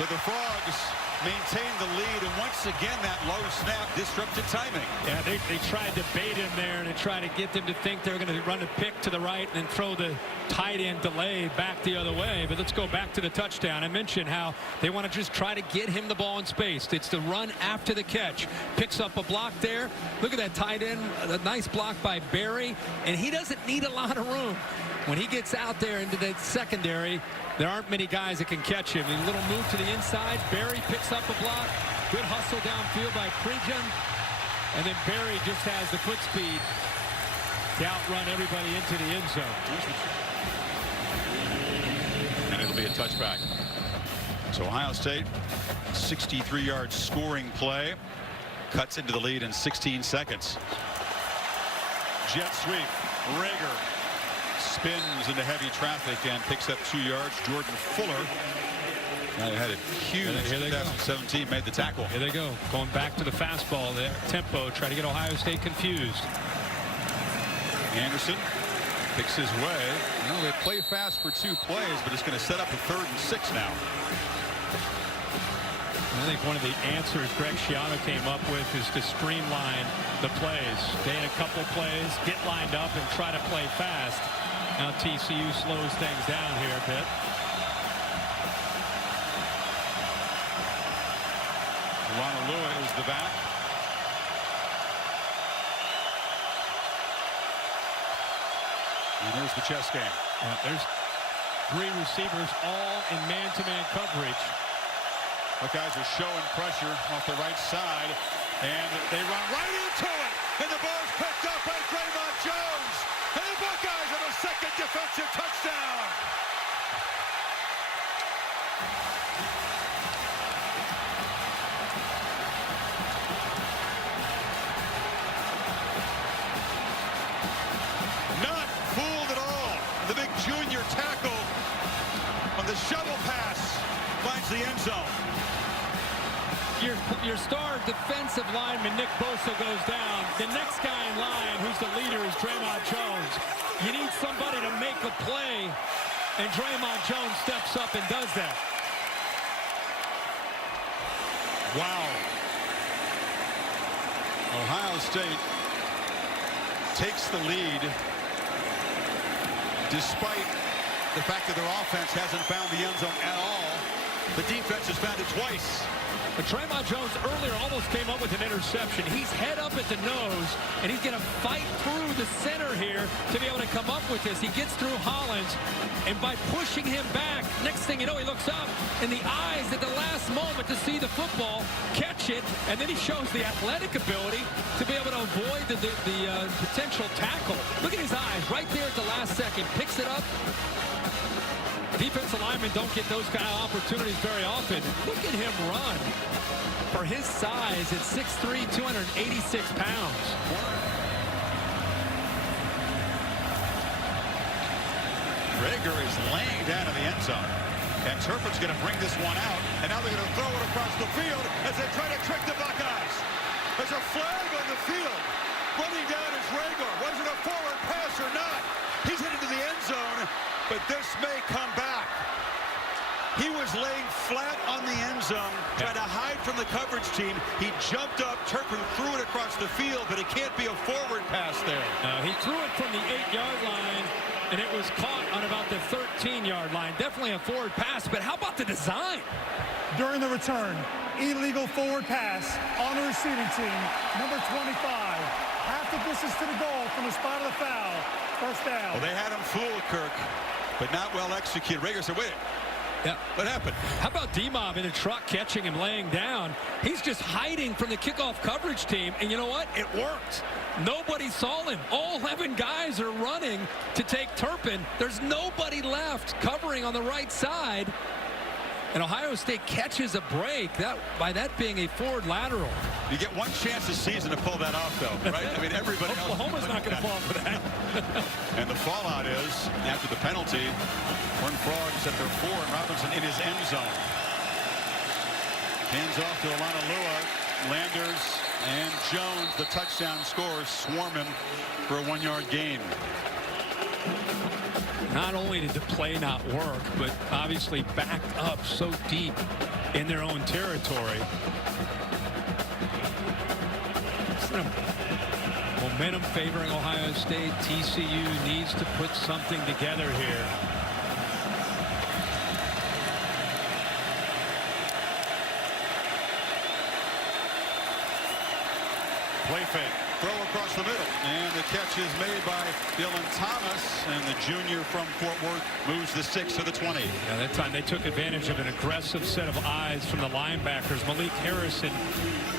So the Frogs maintain the lead, and once again that low snap disrupted timing. Yeah, they tried to bait him there and to try to get them to think they're going to run a pick to the right and then throw the tight end delay back the other way. But let's go back to the touchdown. I mentioned how they want to just try to get him the ball in space. It's the run after the catch. Picks up a block there. Look at that tight end. A nice block by Barry, and he doesn't need a lot of room. When he gets out there into the secondary, there aren't many guys that can catch him. A little move to the inside. Barry picks up a block. Good hustle downfield by Prejean. And then Barry just has the foot speed to outrun everybody into the end zone. And it'll be a touchback. So Ohio State, 63-yard scoring play. Cuts into the lead in 16 seconds. Jet sweep. Rager spins into heavy traffic and picks up 2 yards. Jordan Fuller had a huge 2017, made the tackle. Here they go, going back to the fastball. The tempo, try to get Ohio State confused. Anderson picks his way. Well, they play fast for 2 plays, but it's going to set up a 3rd and 6 now. I think one of the answers Greg Schiano came up with is to streamline the plays. Stay in a couple plays, get lined up, and try to play fast. Now TCU slows things down here a bit. Ronalua is the back. And here's the chess game. There's 3 receivers all in man-to-man coverage. Buckeyes are showing pressure off the right side, and they run right into it. And the ball's picked up by Draymond Jones. And the Buckeyes have a 2nd defensive touchdown. Not fooled at all. The big junior tackle on the shovel pass finds the end zone. Your star defensive lineman, Nick Bosa, goes down. The next guy in line, who's the leader, is Draymond Jones. You need somebody to make a play, and Draymond Jones steps up and does that. Wow. Ohio State takes the lead despite the fact that their offense hasn't found the end zone at all. The defense has found it twice. But Draymond Jones earlier almost came up with an interception. He's head up at the nose, and he's going to fight through the center here to be able to come up with this. He gets through Hollins, and by pushing him back, next thing you know, he looks up, and the eyes at the last moment to see the football, catch it, and then he shows the athletic ability to be able to avoid the potential tackle. Look at his eyes right there at the last second. Picks it up. Defensive linemen don't get those kind of opportunities very often. Look at him run. For his size, at 6'3", 286 pounds. Rager is laying down in the end zone. And Turpin's going to bring this one out. And now they're going to throw it across the field as they try to trick the Buckeyes. There's a flag on the field. Running down is Rager. Was it a forward pass or not? He's headed to the end zone, but this may come back. He was laying flat on the end zone, trying to hide from the coverage team. He jumped up, Turpin threw it across the field, but it can't be a forward pass there. He threw it from the 8-yard line, and it was caught on about the 13-yard line. Definitely a forward pass, but how about the design? During the return, illegal forward pass on the receiving team, number 25. Half the distance to the goal from the spot of the foul. First down. Well, they had him fooled, Kirk, but not well executed. Rager said, wait. Yeah. What happened? How about D-Mob in a truck catching him laying down? He's just hiding from the kickoff coverage team, and you know what? It worked. Nobody saw him. All 11 guys are running to take Turpin. There's nobody left covering on the right side. And Ohio State catches a break, by that being a forward lateral. You get one chance this season to pull that off, though, right? I mean, everybody else. Oklahoma's not going to fall for that. And the fallout is, after the penalty, Horned Frogs at their 4 and Robinson in his end zone. Hands off to Ronalua. Landers and Jones, the touchdown scorers, swarm him for a 1-yard gain. Not only did the play not work, but obviously backed up so deep in their own territory. Momentum favoring Ohio State. TCU needs to put something together here. Play fake. Throw across the middle. And the catch is made by Dylan Thomas. And the junior from Fort Worth moves the 6 to the 20. Yeah, that time they took advantage of an aggressive set of eyes from the linebackers. Malik Harrison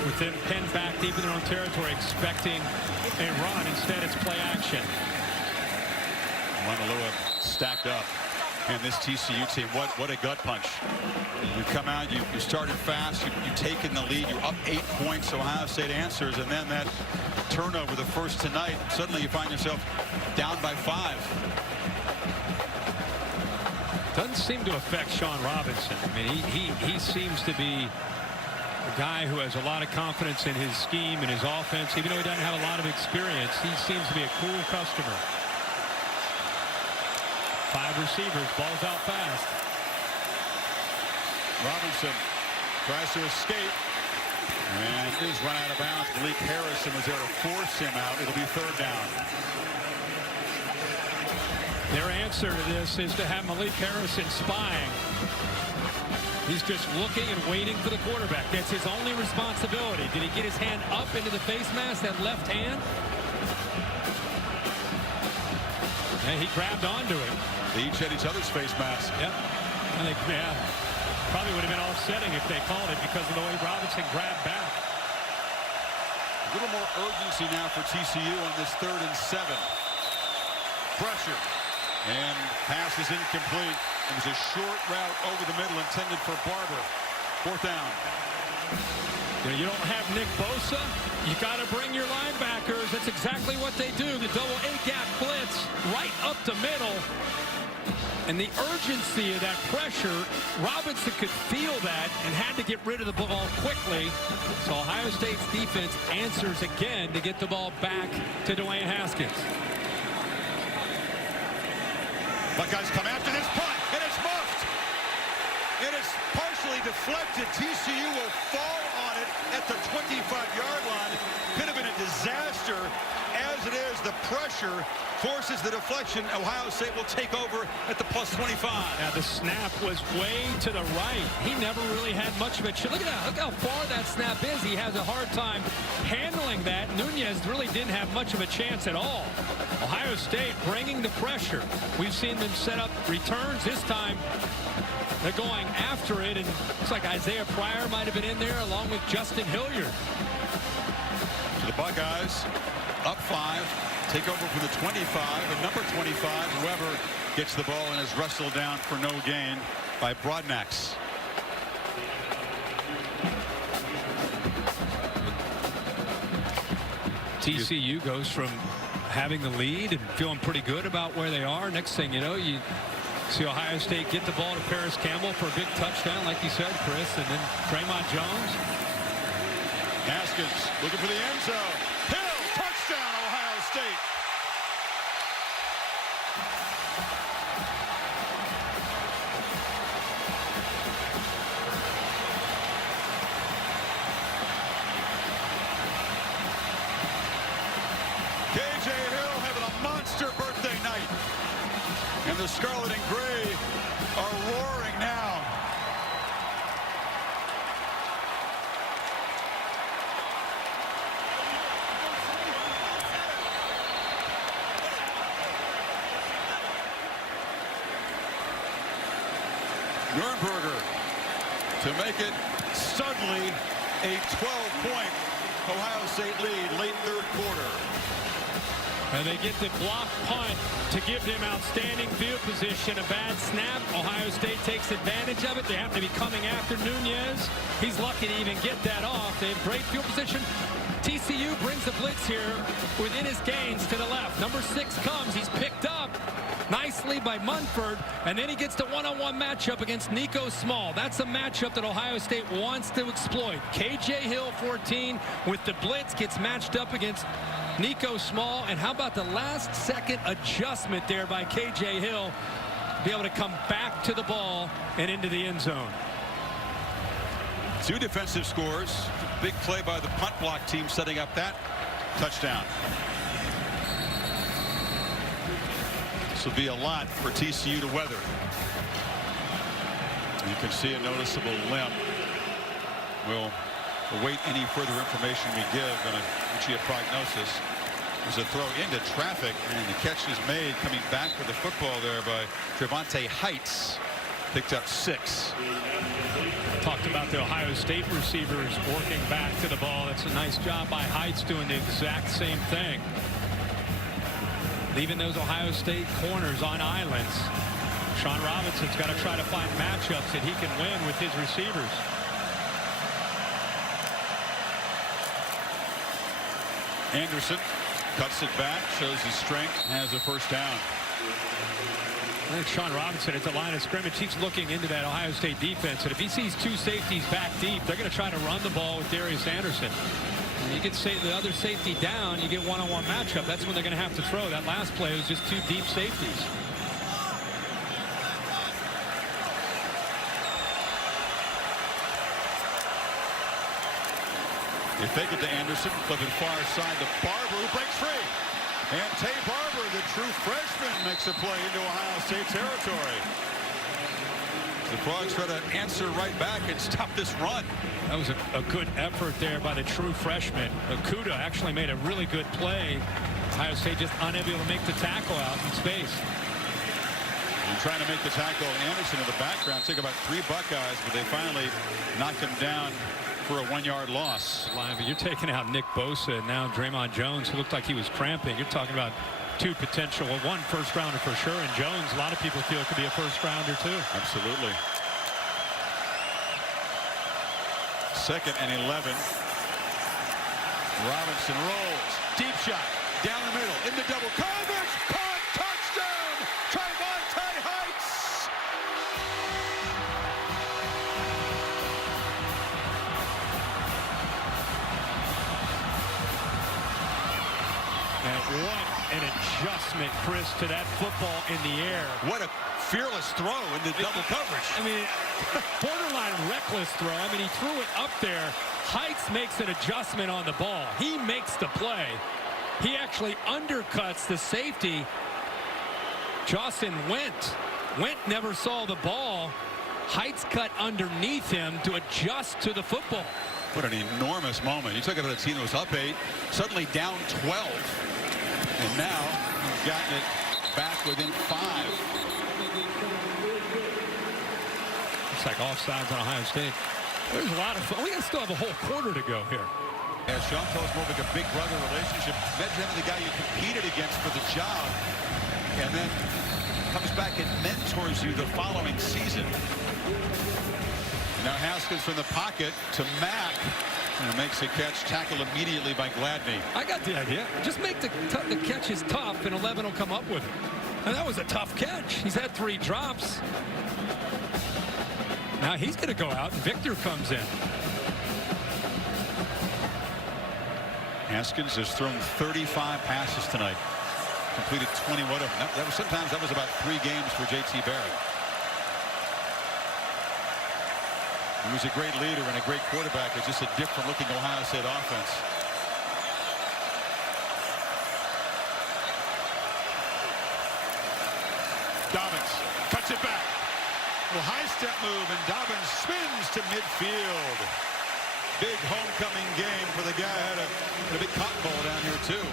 with them pinned back deep in their own territory, expecting a run. Instead, it's play action. Lemalua stacked up. And this TCU team, what a gut punch. You come out, you started fast, you've taken the lead, you're up 8 points, Ohio State answers, and then that turnover, the first tonight, suddenly you find yourself down by 5. Doesn't seem to affect Shawn Robinson. I mean, he seems to be a guy who has a lot of confidence in his scheme and his offense. Even though he doesn't have a lot of experience, he seems to be a cool customer. 5 receivers, balls out fast. Robinson tries to escape and is run out of bounds. Malik Harrison was there to force him out. It'll be 3rd down. Their answer to this is to have Malik Harrison spying. He's just looking and waiting for the quarterback. That's his only responsibility. Did he get his hand up into the face mask, that left hand? And he grabbed onto it. They each had each other's face masks. Yep. I think, yeah, probably would have been offsetting if they called it because of the way Robinson grabbed back. A little more urgency now for TCU on this 3rd and 7. Pressure. And pass is incomplete. It was a short route over the middle intended for Barber. 4th down. You don't have Nick Bosa. You got to bring your linebackers. That's exactly what they do. The double A-gap blitz right up the middle. And the urgency of that pressure, Robinson could feel that and had to get rid of the ball quickly. So Ohio State's defense answers again to get the ball back to Dwayne Haskins. Buckeyes come after this punt, and it's muffed. And it's partially deflected. TCU will fall on it at the 25-yard line. Could have been a disaster. As it is, the pressure forces the deflection. Ohio State will take over at the +25. Yeah, the snap was way to the right. He never really had much of a chance. Look at that. Look how far that snap is. He has a hard time handling that. Nunez really didn't have much of a chance at all. Ohio State bringing the pressure. We've seen them set up returns. This time they're going after it, and looks like Isaiah Pryor might have been in there along with Justin Hilliard. The Buckeyes up 5, take over for the 25, and number 25, whoever gets the ball and is wrestled down for no gain by Broadnax. TCU goes from having the lead and feeling pretty good about where they are. Next thing you know, you see Ohio State get the ball to Paris Campbell for a big touchdown, like you said, Chris, and then Draymond Jones. Haskins looking for the end zone. Hill, touchdown, Ohio State. KJ Hill having a monster birthday night. And the Scarlet and Gray are roaring now. Nurnberger to make it suddenly a 12-point Ohio State lead late 3rd quarter. And they get the block punt to give them outstanding field position. A bad snap. Ohio State takes advantage of it. They happen to be coming after Nunez. He's lucky to even get that off. They have great field position. TCU brings the blitz here within his gains to the left. Number 6 comes. He's picked up nicely by Munford, and then he gets the one-on-one matchup against Nico Small. That's a matchup that Ohio State wants to exploit. KJ Hill, 14, with the blitz, gets matched up against Nico Small, and how about the last second adjustment there by KJ Hill to be able to come back to the ball and into the end zone. 2 defensive scores. Big play by the punt block team setting up that touchdown. This will be a lot for TCU to weather. You can see a noticeable limp. We'll await any further information we give and a prognosis. There's a throw into traffic, and the catch is made coming back with the football there by Trevante Heights. Picked up 6. Talked about the Ohio State receivers working back to the ball. That's a nice job by Heights doing the exact same thing. Leaving those Ohio State corners on islands. Shawn Robinson's got to try to find matchups that he can win with his receivers. Anderson cuts it back, shows his strength, has a first down. I think Shawn Robinson at the line of scrimmage, he's looking into that Ohio State defense, and if he sees 2 safeties back deep, they're going to try to run the ball with Darius Anderson. And you get the other safety down, you get one-on-one matchup. That's when they're going to have to throw. That last play was just 2 deep safeties. They fake it to Anderson, flip it far side to Barber, who breaks free. And Tay Barber, the true freshman, makes a play into Ohio State territory. The Frogs try to answer right back and stop this run. That was a good effort there by the true freshman. Okuda actually made a really good play. Ohio State just unable to make the tackle out in space. And trying to make the tackle, Anderson in the background. Took about 3 Buckeyes, but they finally knocked him down for a 1-yard loss. You're taking out Nick Bosa and now Draymond Jones, who looked like he was cramping. You're talking about 2 potential, well, 1 first rounder for sure, and Jones, a lot of people feel could be a first rounder too. Absolutely. 2nd and 11. Robinson rolls, deep shot, down the middle, in the double coverage, caught, touchdown, Trevante Heights. And what an adjustment, Chris, to that football in the air. What a fearless throw in the double coverage. I mean, borderline reckless throw. I mean, he threw it up there. Heights makes an adjustment on the ball. He makes the play. He actually undercuts the safety. Jawson Went never saw the ball. Heights cut underneath him to adjust to the football. What an enormous moment. You talk about a team that was up 8, suddenly down 12. And now he's gotten it back within 5. It's like offsides on Ohio State. There's a lot of fun. We still have a whole quarter to go here. As Shawn tells more like a big brother relationship. Imagine having the guy you competed against for the job, and then comes back and mentors you the following season. Now Haskins from the pocket to Mack. And makes a catch, tackled immediately by Gladney. I got the idea. Just make the catch is tough, and 11 will come up with it. And that was a tough catch. He's had 3 drops. Now he's going to go out, and Victor comes in. Haskins has thrown 35 passes tonight. Completed 21 of them. Sometimes that was about 3 games for J.T. Barrett. He was a great leader and a great quarterback. It's just a different looking Ohio State offense. Dobbins cuts it back. Well, high step move, and Dobbins spins to midfield. Big homecoming game for the guy who had a big cotton ball down here too.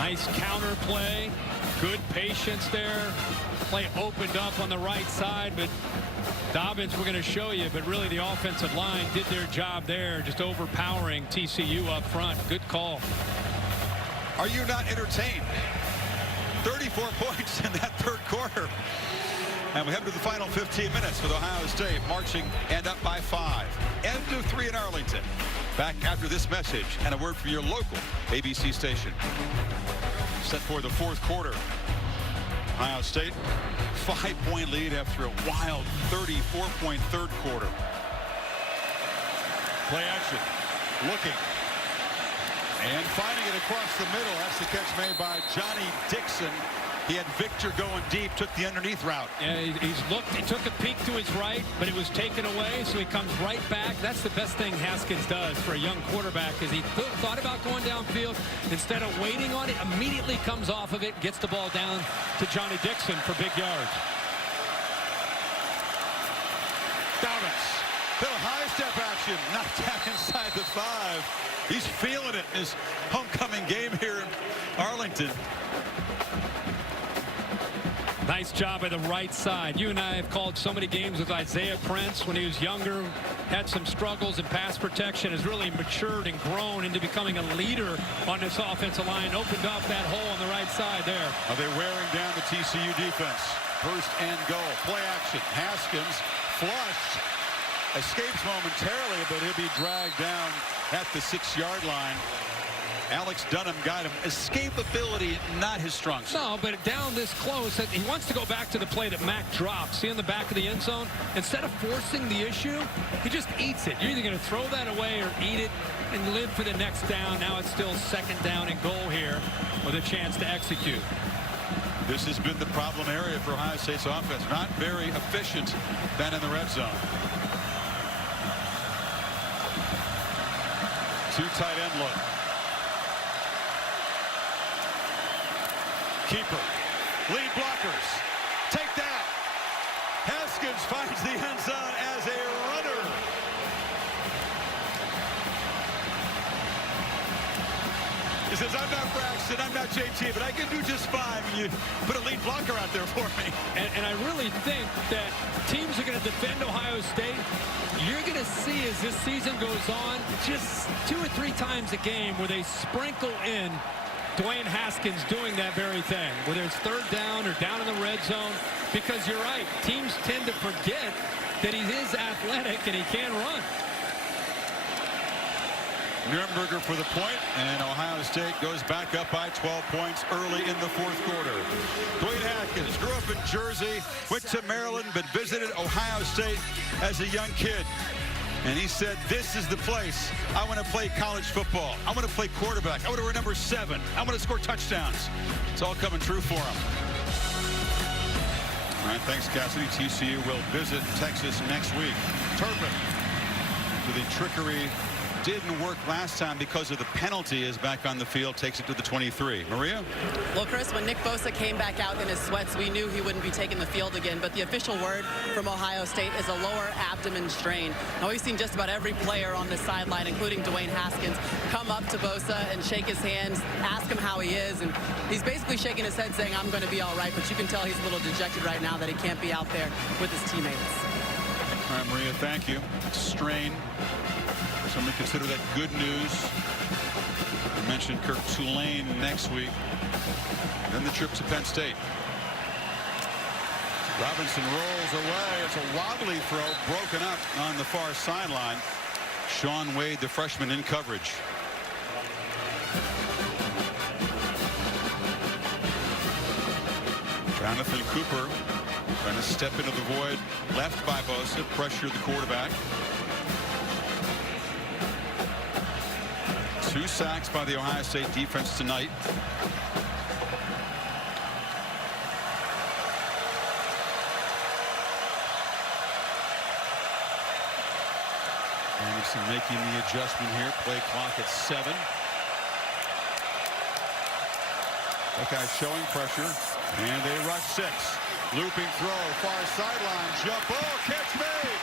Nice counter play. Good patience there. Play opened up on the right side, but Dobbins, we're going to show you, but really the offensive line did their job there, just overpowering TCU up front. Good call. Are you not entertained? 34 points in that 3rd quarter. And we head to the final 15 minutes with Ohio State marching and up by 5. End of 3 in Arlington. Back after this message and a word from your local ABC station. Set for the 4th quarter. Ohio State 5-point lead after a wild 34-point 3rd quarter. Play action. Looking. And finding it across the middle. That's the catch made by Johnny Dixon. He had Victor going deep, took the underneath route. Yeah, he's looked, he took a peek to his right, but it was taken away, so he comes right back. That's the best thing Haskins does for a young quarterback, is he thought about going downfield. Instead of waiting on it, immediately comes off of it, gets the ball down to Johnny Dixon for big yards. Dobbins, little high step action, knocked down inside the 5. He's feeling it in his homecoming game here in Arlington. Nice job by the right side. You and I have called so many games with Isaiah Prince when he was younger, had some struggles in pass protection, has really matured and grown into becoming a leader on this offensive line. Opened up that hole on the right side there. Are they wearing down the TCU defense? First and goal. Play action. Haskins flushed. Escapes momentarily, but he'll be dragged down at the 6-yard line. Alex Dunham got him. Escapability, not his strong suit. No, but down this close, he wants to go back to the play that Mack dropped. See in the back of the end zone? Instead of forcing the issue, he just eats it. You're either going to throw that away or eat it and live for the next down. Now it's still 2nd down and goal here with a chance to execute. This has been the problem area for Ohio State's offense. Not very efficient down in the red zone. 2 tight end look. Keeper. Lead blockers. Take that. Haskins finds the end zone as a runner. He says, I'm not Braxton, I'm not JT, but I can do just fine when you put a lead blocker out there for me. And I really think that teams are going to defend Ohio State. You're going to see as this season goes on, just 2 or 3 times a game where they sprinkle in Dwayne Haskins doing that very thing, whether it's 3rd down or down in the red zone, because you're right, teams tend to forget that he is athletic and he can run. Nuremberger for the point, and Ohio State goes back up by 12 points early in the 4th quarter. Dwayne Haskins grew up in Jersey, went to Maryland, but visited Ohio State as a young kid. And he said, this is the place I want to play college football. I want to play quarterback. I want to wear number 7. I want to score touchdowns. It's all coming true for him. All right, thanks, Cassidy. TCU will visit Texas next week. Turpin to the trickery. Didn't work last time because of the penalty, is back on the field, takes it to the 23. Maria? Well, Chris, when Nick Bosa came back out in his sweats, we knew he wouldn't be taking the field again, but the official word from Ohio State is a lower abdomen strain. Now, we've seen just about every player on this sideline, including Dwayne Haskins, come up to Bosa and shake his hands, ask him how he is, and he's basically shaking his head saying, I'm going to be all right, but you can tell he's a little dejected right now that he can't be out there with his teammates. All right, Maria, thank you. Strain. Some would consider that good news. I mentioned Kirk Tulane next week. Then the trip to Penn State. Robinson rolls away. It's a wobbly throw, broken up on the far sideline. Shawn Wade, the freshman, in coverage. Jonathan Cooper trying to step into the void left by Bosa, pressure the quarterback. 2 sacks by the Ohio State defense tonight. Anderson making the adjustment here. Play clock at 7. Buckeye showing pressure, and they rush 6. Looping throw, far sideline, jump ball, catch made.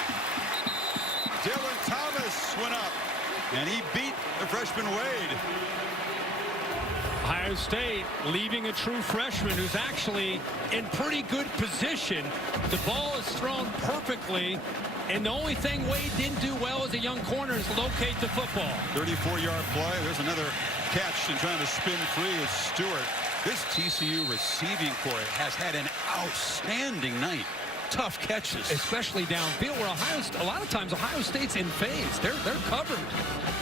Dylan Thomas went up, and he beat the freshman Wade. Ohio State leaving a true freshman who's actually in pretty good position. The ball is thrown perfectly, and the only thing Wade didn't do well as a young corner is locate the football. 34-yard play. There's another catch, and trying to spin free is Stewart. This TCU receiving corps has had an outstanding night. Tough catches, especially downfield, where a lot of times Ohio State's in phase. They're covered,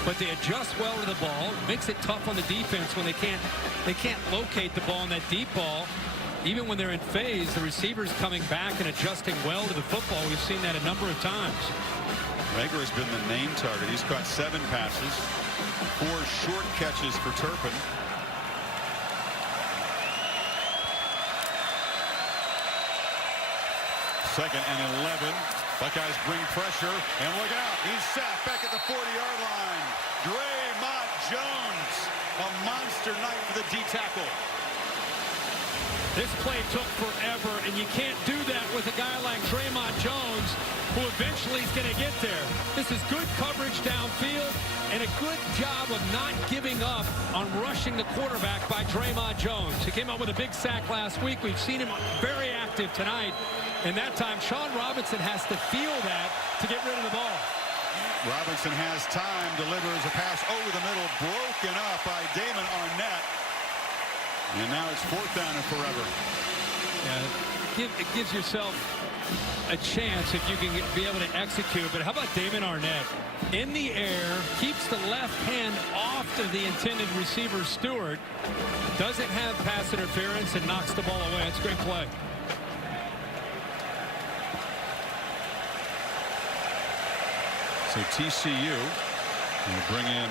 but they adjust well to the ball. Makes it tough on the defense when they can't locate the ball on that deep ball. Even when they're in phase, the receivers coming back and adjusting well to the football. We've seen that a number of times. Rager has been the main target. He's caught 7 passes. 4 short catches for Turpin. Second and 11. Buckeyes bring pressure, and look out. He's sacked back at the 40-yard line. Draymond Jones, a monster night for the D tackle. This play took forever, and you can't do that with a guy like Draymond Jones, who eventually is going to get there. This is good coverage downfield and a good job of not giving up on rushing the quarterback by Draymond Jones. He came up with a big sack last week. We've seen him very active tonight. And that time, Shawn Robinson has to feel that to get rid of the ball. Robinson has time, delivers a pass over the middle, broken up by Damon Arnett. And now it's 4th down and forever. Yeah, it gives yourself a chance if you can be able to execute. But how about Damon Arnett? In the air, keeps the left hand off of the intended receiver, Stewart. Doesn't have pass interference and knocks the ball away. It's a great play. So TCU will bring in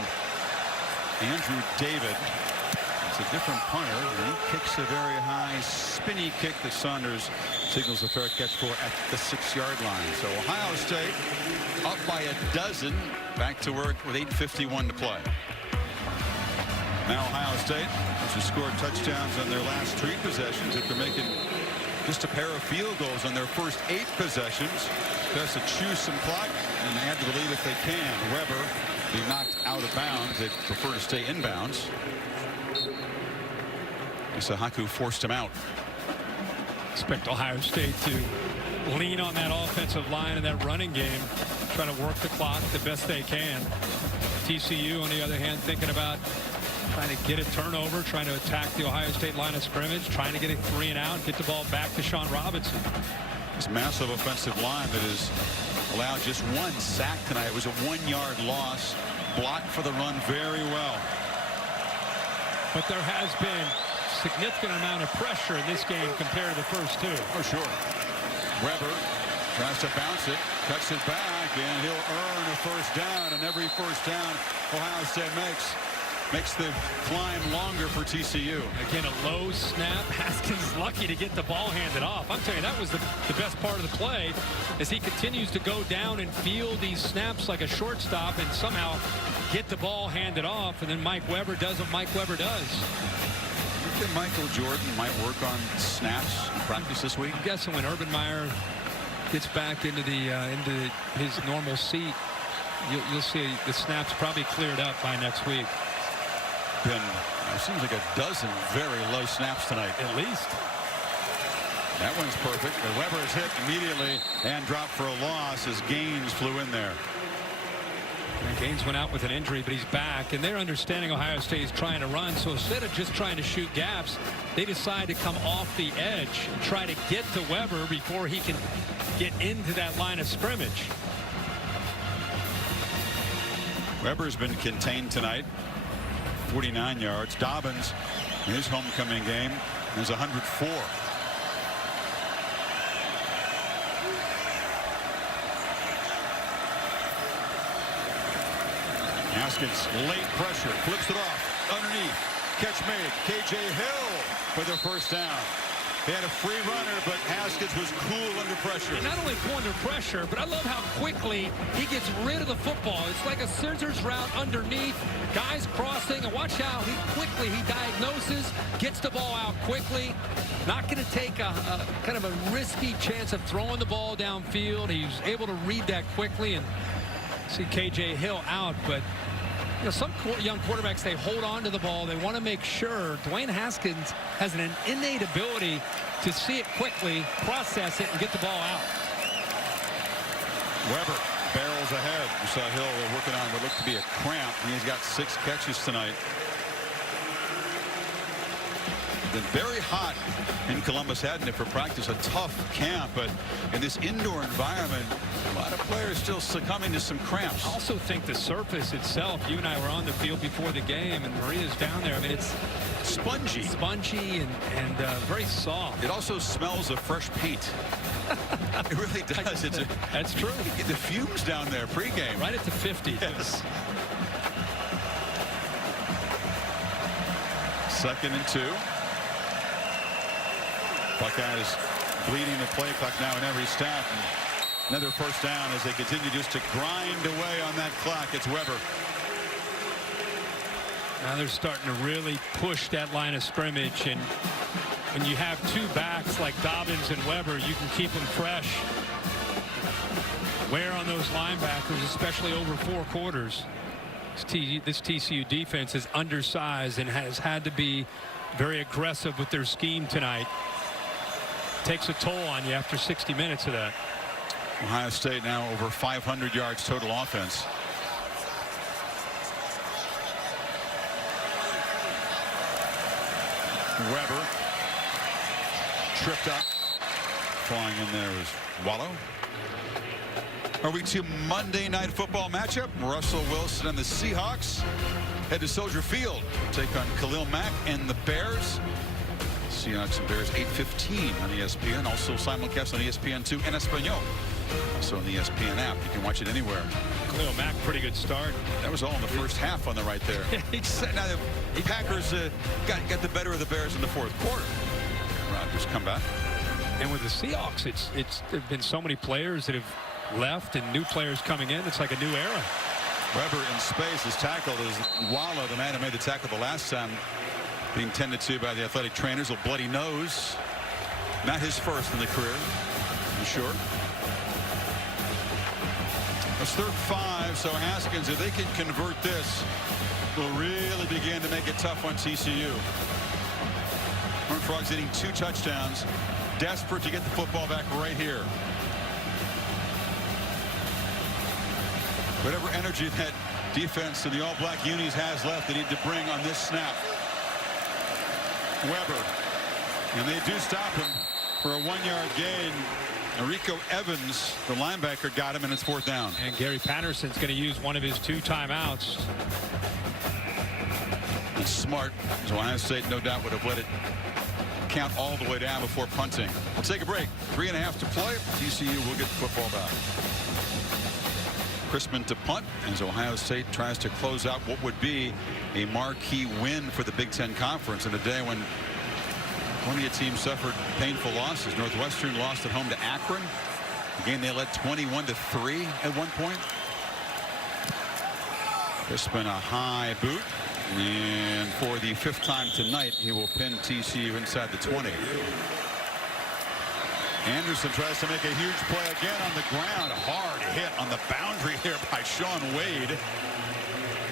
Andrew David. It's a different punter. And he kicks a very high spinny kick that Saunders signals a fair catch for at the 6-yard line. So Ohio State up by a dozen. Back to work with 8:51 to play. Now Ohio State, which has scored touchdowns on their last 3 possessions after making just a pair of field goals on their first 8 possessions. Has to chew some clock, and they have to believe if they can. Weber be knocked out of bounds. They prefer to stay inbounds. Haku forced him out. Expect Ohio State to lean on that offensive line and that running game, try to work the clock the best they can. TCU, on the other hand, thinking about trying to get a turnover, trying to attack the Ohio State line of scrimmage, trying to get a 3 and out, get the ball back to Shawn Robinson. This massive offensive line that has allowed just 1 sack tonight. It was a 1-yard loss. Blocked for the run very well. But there has been significant amount of pressure in this game compared to the first 2. For sure. Weber tries to bounce it, cuts it back, and he'll earn a 1st down. And every 1st down Ohio State makes the climb longer for TCU. Again, a low snap. Haskins lucky to get the ball handed off. I'm telling you, that was the best part of the play, as he continues to go down and field these snaps like a shortstop and somehow get the ball handed off. And then Mike Weber does what Mike Weber does. You think Michael Jordan might work on snaps in practice this week? I'm guessing when Urban Meyer gets back into his normal seat, you'll see the snaps probably cleared up by next week. It seems like a dozen very low snaps tonight. At least. That one's perfect. But Weber is hit immediately and dropped for a loss as Gaines flew in there. And Gaines went out with an injury, but he's back. And they're understanding Ohio State is trying to run. So instead of just trying to shoot gaps, they decide to come off the edge and try to get to Weber before he can get into that line of scrimmage. Weber's been contained tonight. 49 yards. Dobbins, in his homecoming game, is 104. Haskins, late pressure, flips it off, underneath, catch made. KJ Hill for the 1st down. They had a free runner, but Haskins was cool under pressure. And not only cool under pressure, but I love how quickly he gets rid of the football. It's like a scissors route underneath, guys crossing, and watch how he diagnoses, gets the ball out quickly. Not going to take a kind of a risky chance of throwing the ball downfield. He was able to read that quickly and see KJ Hill out, but you know, some young quarterbacks, they hold on to the ball. They want to make sure. Dwayne Haskins has an innate ability to see it quickly, process it, and get the ball out. Weber barrels ahead. You saw Hill working on what looked to be a cramp, and he's got 6 catches tonight. Been very hot in Columbus, hadn't it, for practice? A tough camp, but in this indoor environment, a lot of players still succumbing to some cramps. I also think the surface itself, you and I were on the field before the game, and Maria's down there. I mean, it's spongy and very soft. It also smells of fresh paint. It really does. That's true. The fumes down there pregame. Right at the 50. Yes. 2nd and 2. Buckeyes bleeding the play clock now in every snap. Another first down as they continue just to grind away on that clock. It's Weber. Now they're starting to really push that line of scrimmage, and when you have two backs like Dobbins and Weber, you can keep them fresh. Wear on those linebackers, especially over 4 quarters. This TCU defense is undersized and has had to be very aggressive with their scheme tonight. Takes a toll on you after 60 minutes of that. Ohio State now over 500 yards total offense. Weber tripped up. Flying in there was Wallow. Are we to Monday Night Football matchup? Russell Wilson and the Seahawks head to Soldier Field. Take on Khalil Mack and the Bears. Seahawks and Bears 8:15 on ESPN. Also simulcast on ESPN2 en Espanol. Also on the ESPN app. You can watch it anywhere. Khalil Mack, pretty good start. That was all in the first half on the right there. Now the Packers got the better of the Bears in the 4th quarter. Rodgers come back. And with the Seahawks, there've been so many players that have left and new players coming in. It's like a new era. Weber in space is tackled as Wallow, the man who made the tackle the last time, being tended to by the athletic trainers. A bloody nose. Not his first in the career, I'm sure. It's 3rd and 5, so Haskins, if they can convert this, will really begin to make it tough on TCU. Horned Frogs hitting 2 touchdowns, desperate to get the football back right here. Whatever energy that defense and the all-black unis has left, they need to bring on this snap. Weber, and they do stop him for a 1-yard gain. Rico Evans, the linebacker, got him, and it's 4th down. And Gary Patterson's going to use one of his 2 timeouts. It's smart. So Ohio State, no doubt, would have let it count all the way down before punting. We'll take a break. 3.5 to play. TCU will get the football back. Chrisman to punt as Ohio State tries to close out what would be a marquee win for the Big Ten Conference in a day when plenty of teams suffered painful losses. Northwestern lost at home to Akron. The game they led 21-3 at one point. Chrisman a high boot. And for the 5th time tonight, he will pin TCU inside the 20. Anderson tries to make a huge play again on the ground. Hard hit on the boundary here by Shawn Wade.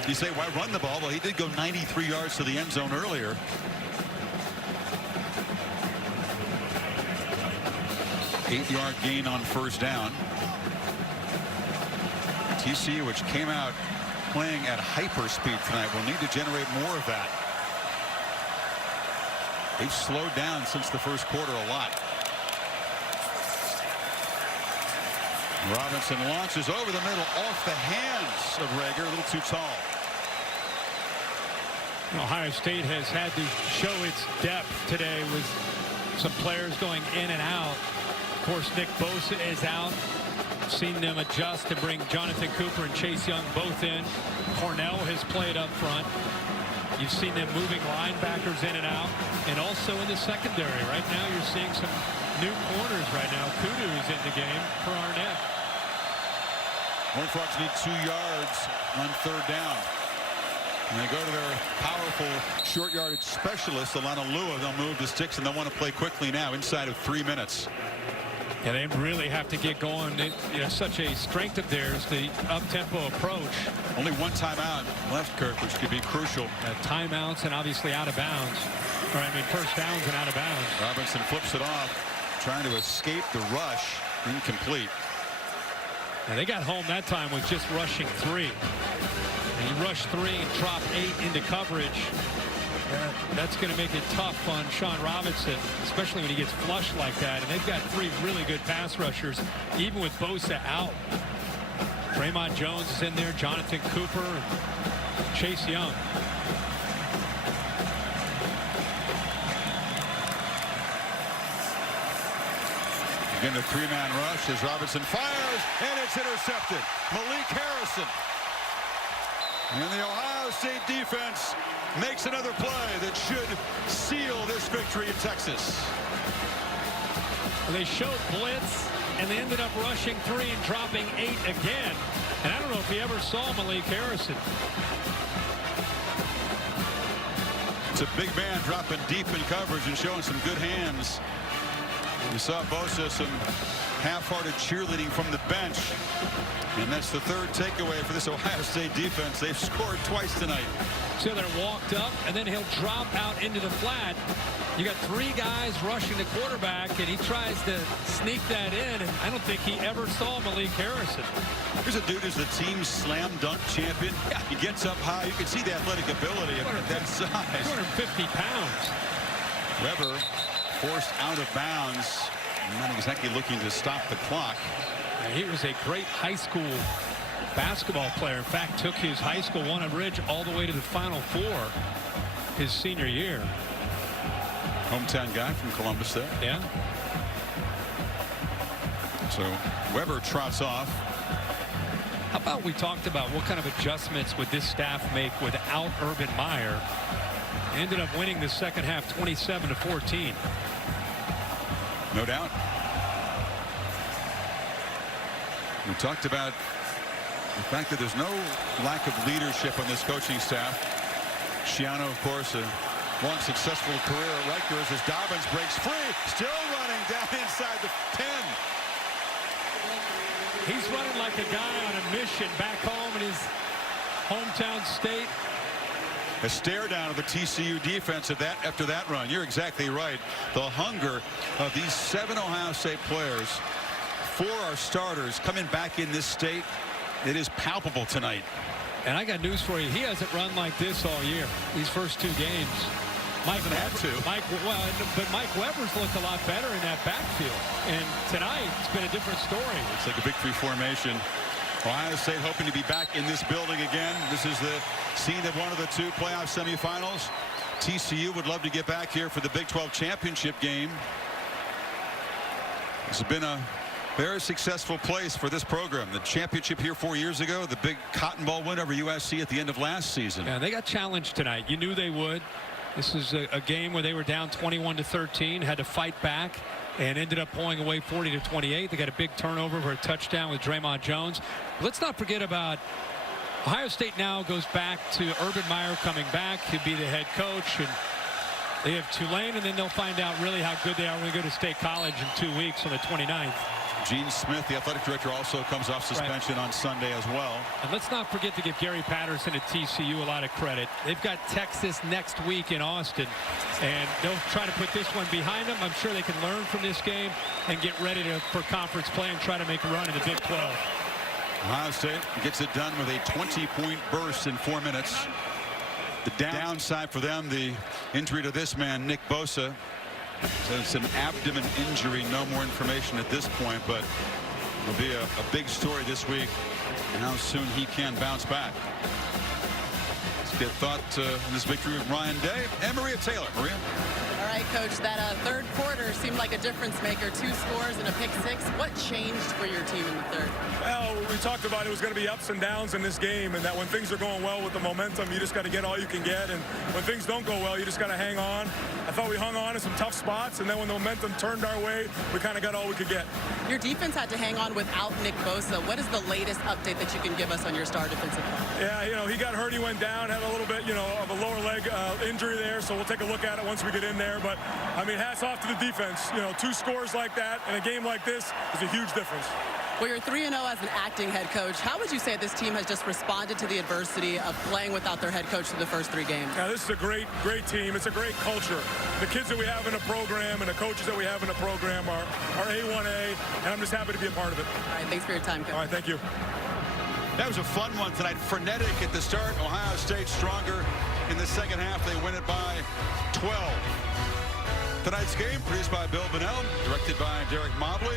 You say, why run the ball? Well, he did go 93 yards to the end zone earlier. Eight-yard gain on 1st down. TCU, which came out playing at hyperspeed tonight, will need to generate more of that. They've slowed down since the 1st quarter a lot. Robinson launches over the middle off the hands of Rager, a little too tall. Ohio State has had to show its depth today with some players going in and out. Of course, Nick Bosa is out. Seen them adjust to bring Jonathan Cooper and Chase Young both in. Cornell has played up front. You've seen them moving linebackers in and out, and also in the secondary. Right now, you're seeing some new corners right now. Kudu is in the game for Arnett. Horned Frogs need 2 yards on 3rd down. And they go to their powerful short yardage specialist, Alana Lua. They'll move the sticks, and they'll want to play quickly now inside of 3 minutes. Yeah, they really have to get going. Such a strength of theirs, the up-tempo approach. Only 1 timeout left, Kirk, which could be crucial. Timeouts and obviously out of bounds. Or, I mean, 1st downs and out of bounds. Robinson flips it off, trying to escape the rush. Incomplete. And they got home that time with just rushing 3. And you rush 3 and drop 8 into coverage. That's going to make it tough on Shawn Robinson, especially when he gets flushed like that. And they've got 3 really good pass rushers, even with Bosa out. Draymond Jones is in there, Jonathan Cooper, Chase Young. Again, the 3-man rush as Robinson fires, and it's intercepted. Malik Harrison. And the Ohio State defense makes another play that should seal this victory in Texas. They showed blitz, and they ended up rushing 3 and dropping 8 again. And I don't know if he ever saw Malik Harrison. It's a big man dropping deep in coverage and showing some good hands. You saw Bosa some half-hearted cheerleading from the bench. And that's the third takeaway for this Ohio State defense. They've scored twice tonight. So they're walked up, and then he'll drop out into the flat. You got 3 guys rushing the quarterback, and he tries to sneak that in, and I don't think he ever saw Malik Harrison. Here's a dude who's the team's slam dunk champion. Yeah. He gets up high. You can see the athletic ability of that size. 250 pounds. Weber forced out of bounds. Not exactly looking to stop the clock. And he was a great high school basketball player. In fact, took his high school Walnut Ridge all the way to the Final Four his senior year. Hometown guy from Columbus there. Yeah. So Weber trots off. How about we talked about what kind of adjustments would this staff make without Urban Meyer? Ended up winning the second half 27-14. No doubt. We talked about the fact that there's no lack of leadership on this coaching staff. Shawn, of course, a long successful career at Rutgers as Dobbins breaks free. Still running down inside the 10. He's running like a guy on a mission back home in his hometown state. A stare down of the TCU defense after that run. You're exactly right. The hunger of these 7 Ohio State players, 4 are starters coming back in this state. It is palpable tonight. And I got news for you. He hasn't run like this all year. These first 2 games. Mike Weber's looked a lot better in that backfield. And tonight it's been a different story. It's like a victory formation. Ohio State hoping to be back in this building again. This is the scene of one of the 2 playoff semifinals. TCU would love to get back here for the Big 12 championship game. This has been a very successful place for this program. The championship here 4 years ago, the big Cotton Bowl win over USC at the end of last season. Yeah, they got challenged tonight. You knew they would. This is a game where they were down 21-13, had to fight back, and ended up pulling away 40-28. They got a big turnover for a touchdown with Draymond Jones. But let's not forget about Ohio State now goes back to Urban Meyer coming back. He'll be the head coach, and they have Tulane, and then they'll find out really how good they are when they go to State College in 2 weeks on the 29th. Gene Smith, the athletic director, also comes off suspension on Sunday as well. And let's not forget to give Gary Patterson at TCU a lot of credit. They've got Texas next week in Austin, and they'll try to put this one behind them. I'm sure they can learn from this game and get ready for conference play and try to make a run in the Big 12. Ohio State gets it done with a 20-point burst in 4 minutes. The downside for them, the injury to this man, Nick Bosa. So it's an abdomen injury. No more information at this point, but it'll be a big story this week and how soon he can bounce back. Let's get thought on this victory of Ryan Day and Maria Taylor. Maria? All right, Coach, that third quarter seemed like a difference maker. 2 scores and a pick 6. What changed for your team in the third? Well, we talked about it was going to be ups and downs in this game, and that when things are going well with the momentum, you just got to get all you can get, and when things don't go well, you just got to hang on. I thought we hung on in some tough spots, and then when the momentum turned our way, we kind of got all we could get. Your defense had to hang on without Nick Bosa. What is the latest update that you can give us on your star defensive player? Yeah, he got hurt. He went down, had a little bit, of a lower leg injury there, so we'll take a look at it once we get in there. But, I mean, hats off to the defense. 2 scores like that in a game like this is a huge difference. Well, you're 3-0 as an acting head coach. How would you say this team has just responded to the adversity of playing without their head coach through the first 3 games? Yeah, this is a great team. It's a great culture. The kids that we have in the program and the coaches that we have in the program are A1A, and I'm just happy to be a part of it. All right, thanks for your time, Coach. All right, thank you. That was a fun one tonight. Frenetic at the start. Ohio State stronger in the second half. They win it by 12. Tonight's game produced by Bill Bonnell, directed by Derek Mobley.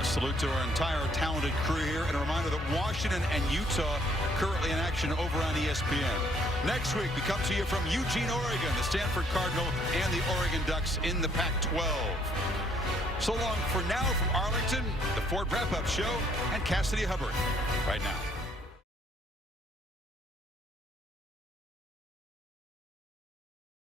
A salute to our entire talented crew here, and a reminder that Washington and Utah currently in action over on ESPN. Next week, we come to you from Eugene, Oregon, the Stanford Cardinal and the Oregon Ducks in the Pac-12. So long for now from Arlington, the Ford Wrap-Up Show, and Cassidy Hubbard right now.